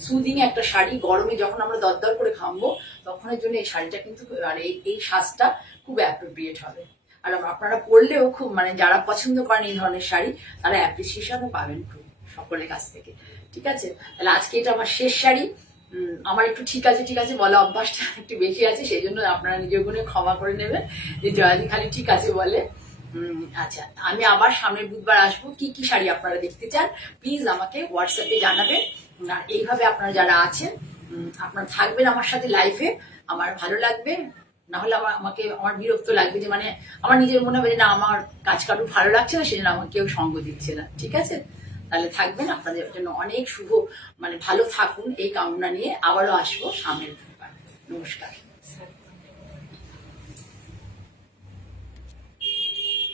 সুদিং একটা শাড়ি। গরমে যখন আমরা দরদর করে খামবো, তখনের জন্য এই শাড়িটা কিন্তু আর এই সাজটা খুব অ্যাপ্রোপ্রিয়েট হবে। আর আপনারা পরলেও খুব মানে যারা পছন্দ করেন এই ধরনের শাড়ি, তারা অ্যাপ্রিসিয়েশনও পাবেন খুব সকলের কাছ থেকে, ঠিক আছে? তাহলে আজকে এটা আমার শেষ শাড়ি। আমার একটু ঠিক আছে বলা অভ্যাসটা একটু বেশি আছে, সেই জন্য আপনারা নিজের গুণে ক্ষমা করে নেবেন যে জয়াদি খালি ঠিক আছে বলে। আচ্ছা, আমি আবার সামনের বুধবার আসবো। কি কি শাড়ি আপনারা দেখতে চান প্লিজ আমাকে হোয়াটসঅ্যাপে জানাবেন। আর এইভাবে আপনারা যারা আছেন, আপনারা থাকবেন আমার সাথে লাইফে, আমার ভালো লাগবে। না হলে আমার বিরক্ত লাগবে, যে মানে আমার নিজের মনে হবে যে না, আমার কাজ কারুর ভালো লাগছে না, সেজন্য আমাকে কেউ সঙ্গ দিচ্ছে না, ঠিক আছে? তাহলে থাকবেন, আপনাদের জন্য অনেক শুভ, মানে ভালো থাকুন এই কামনা নিয়ে আবারও আসবো সামনের বুধবার। নমস্কার।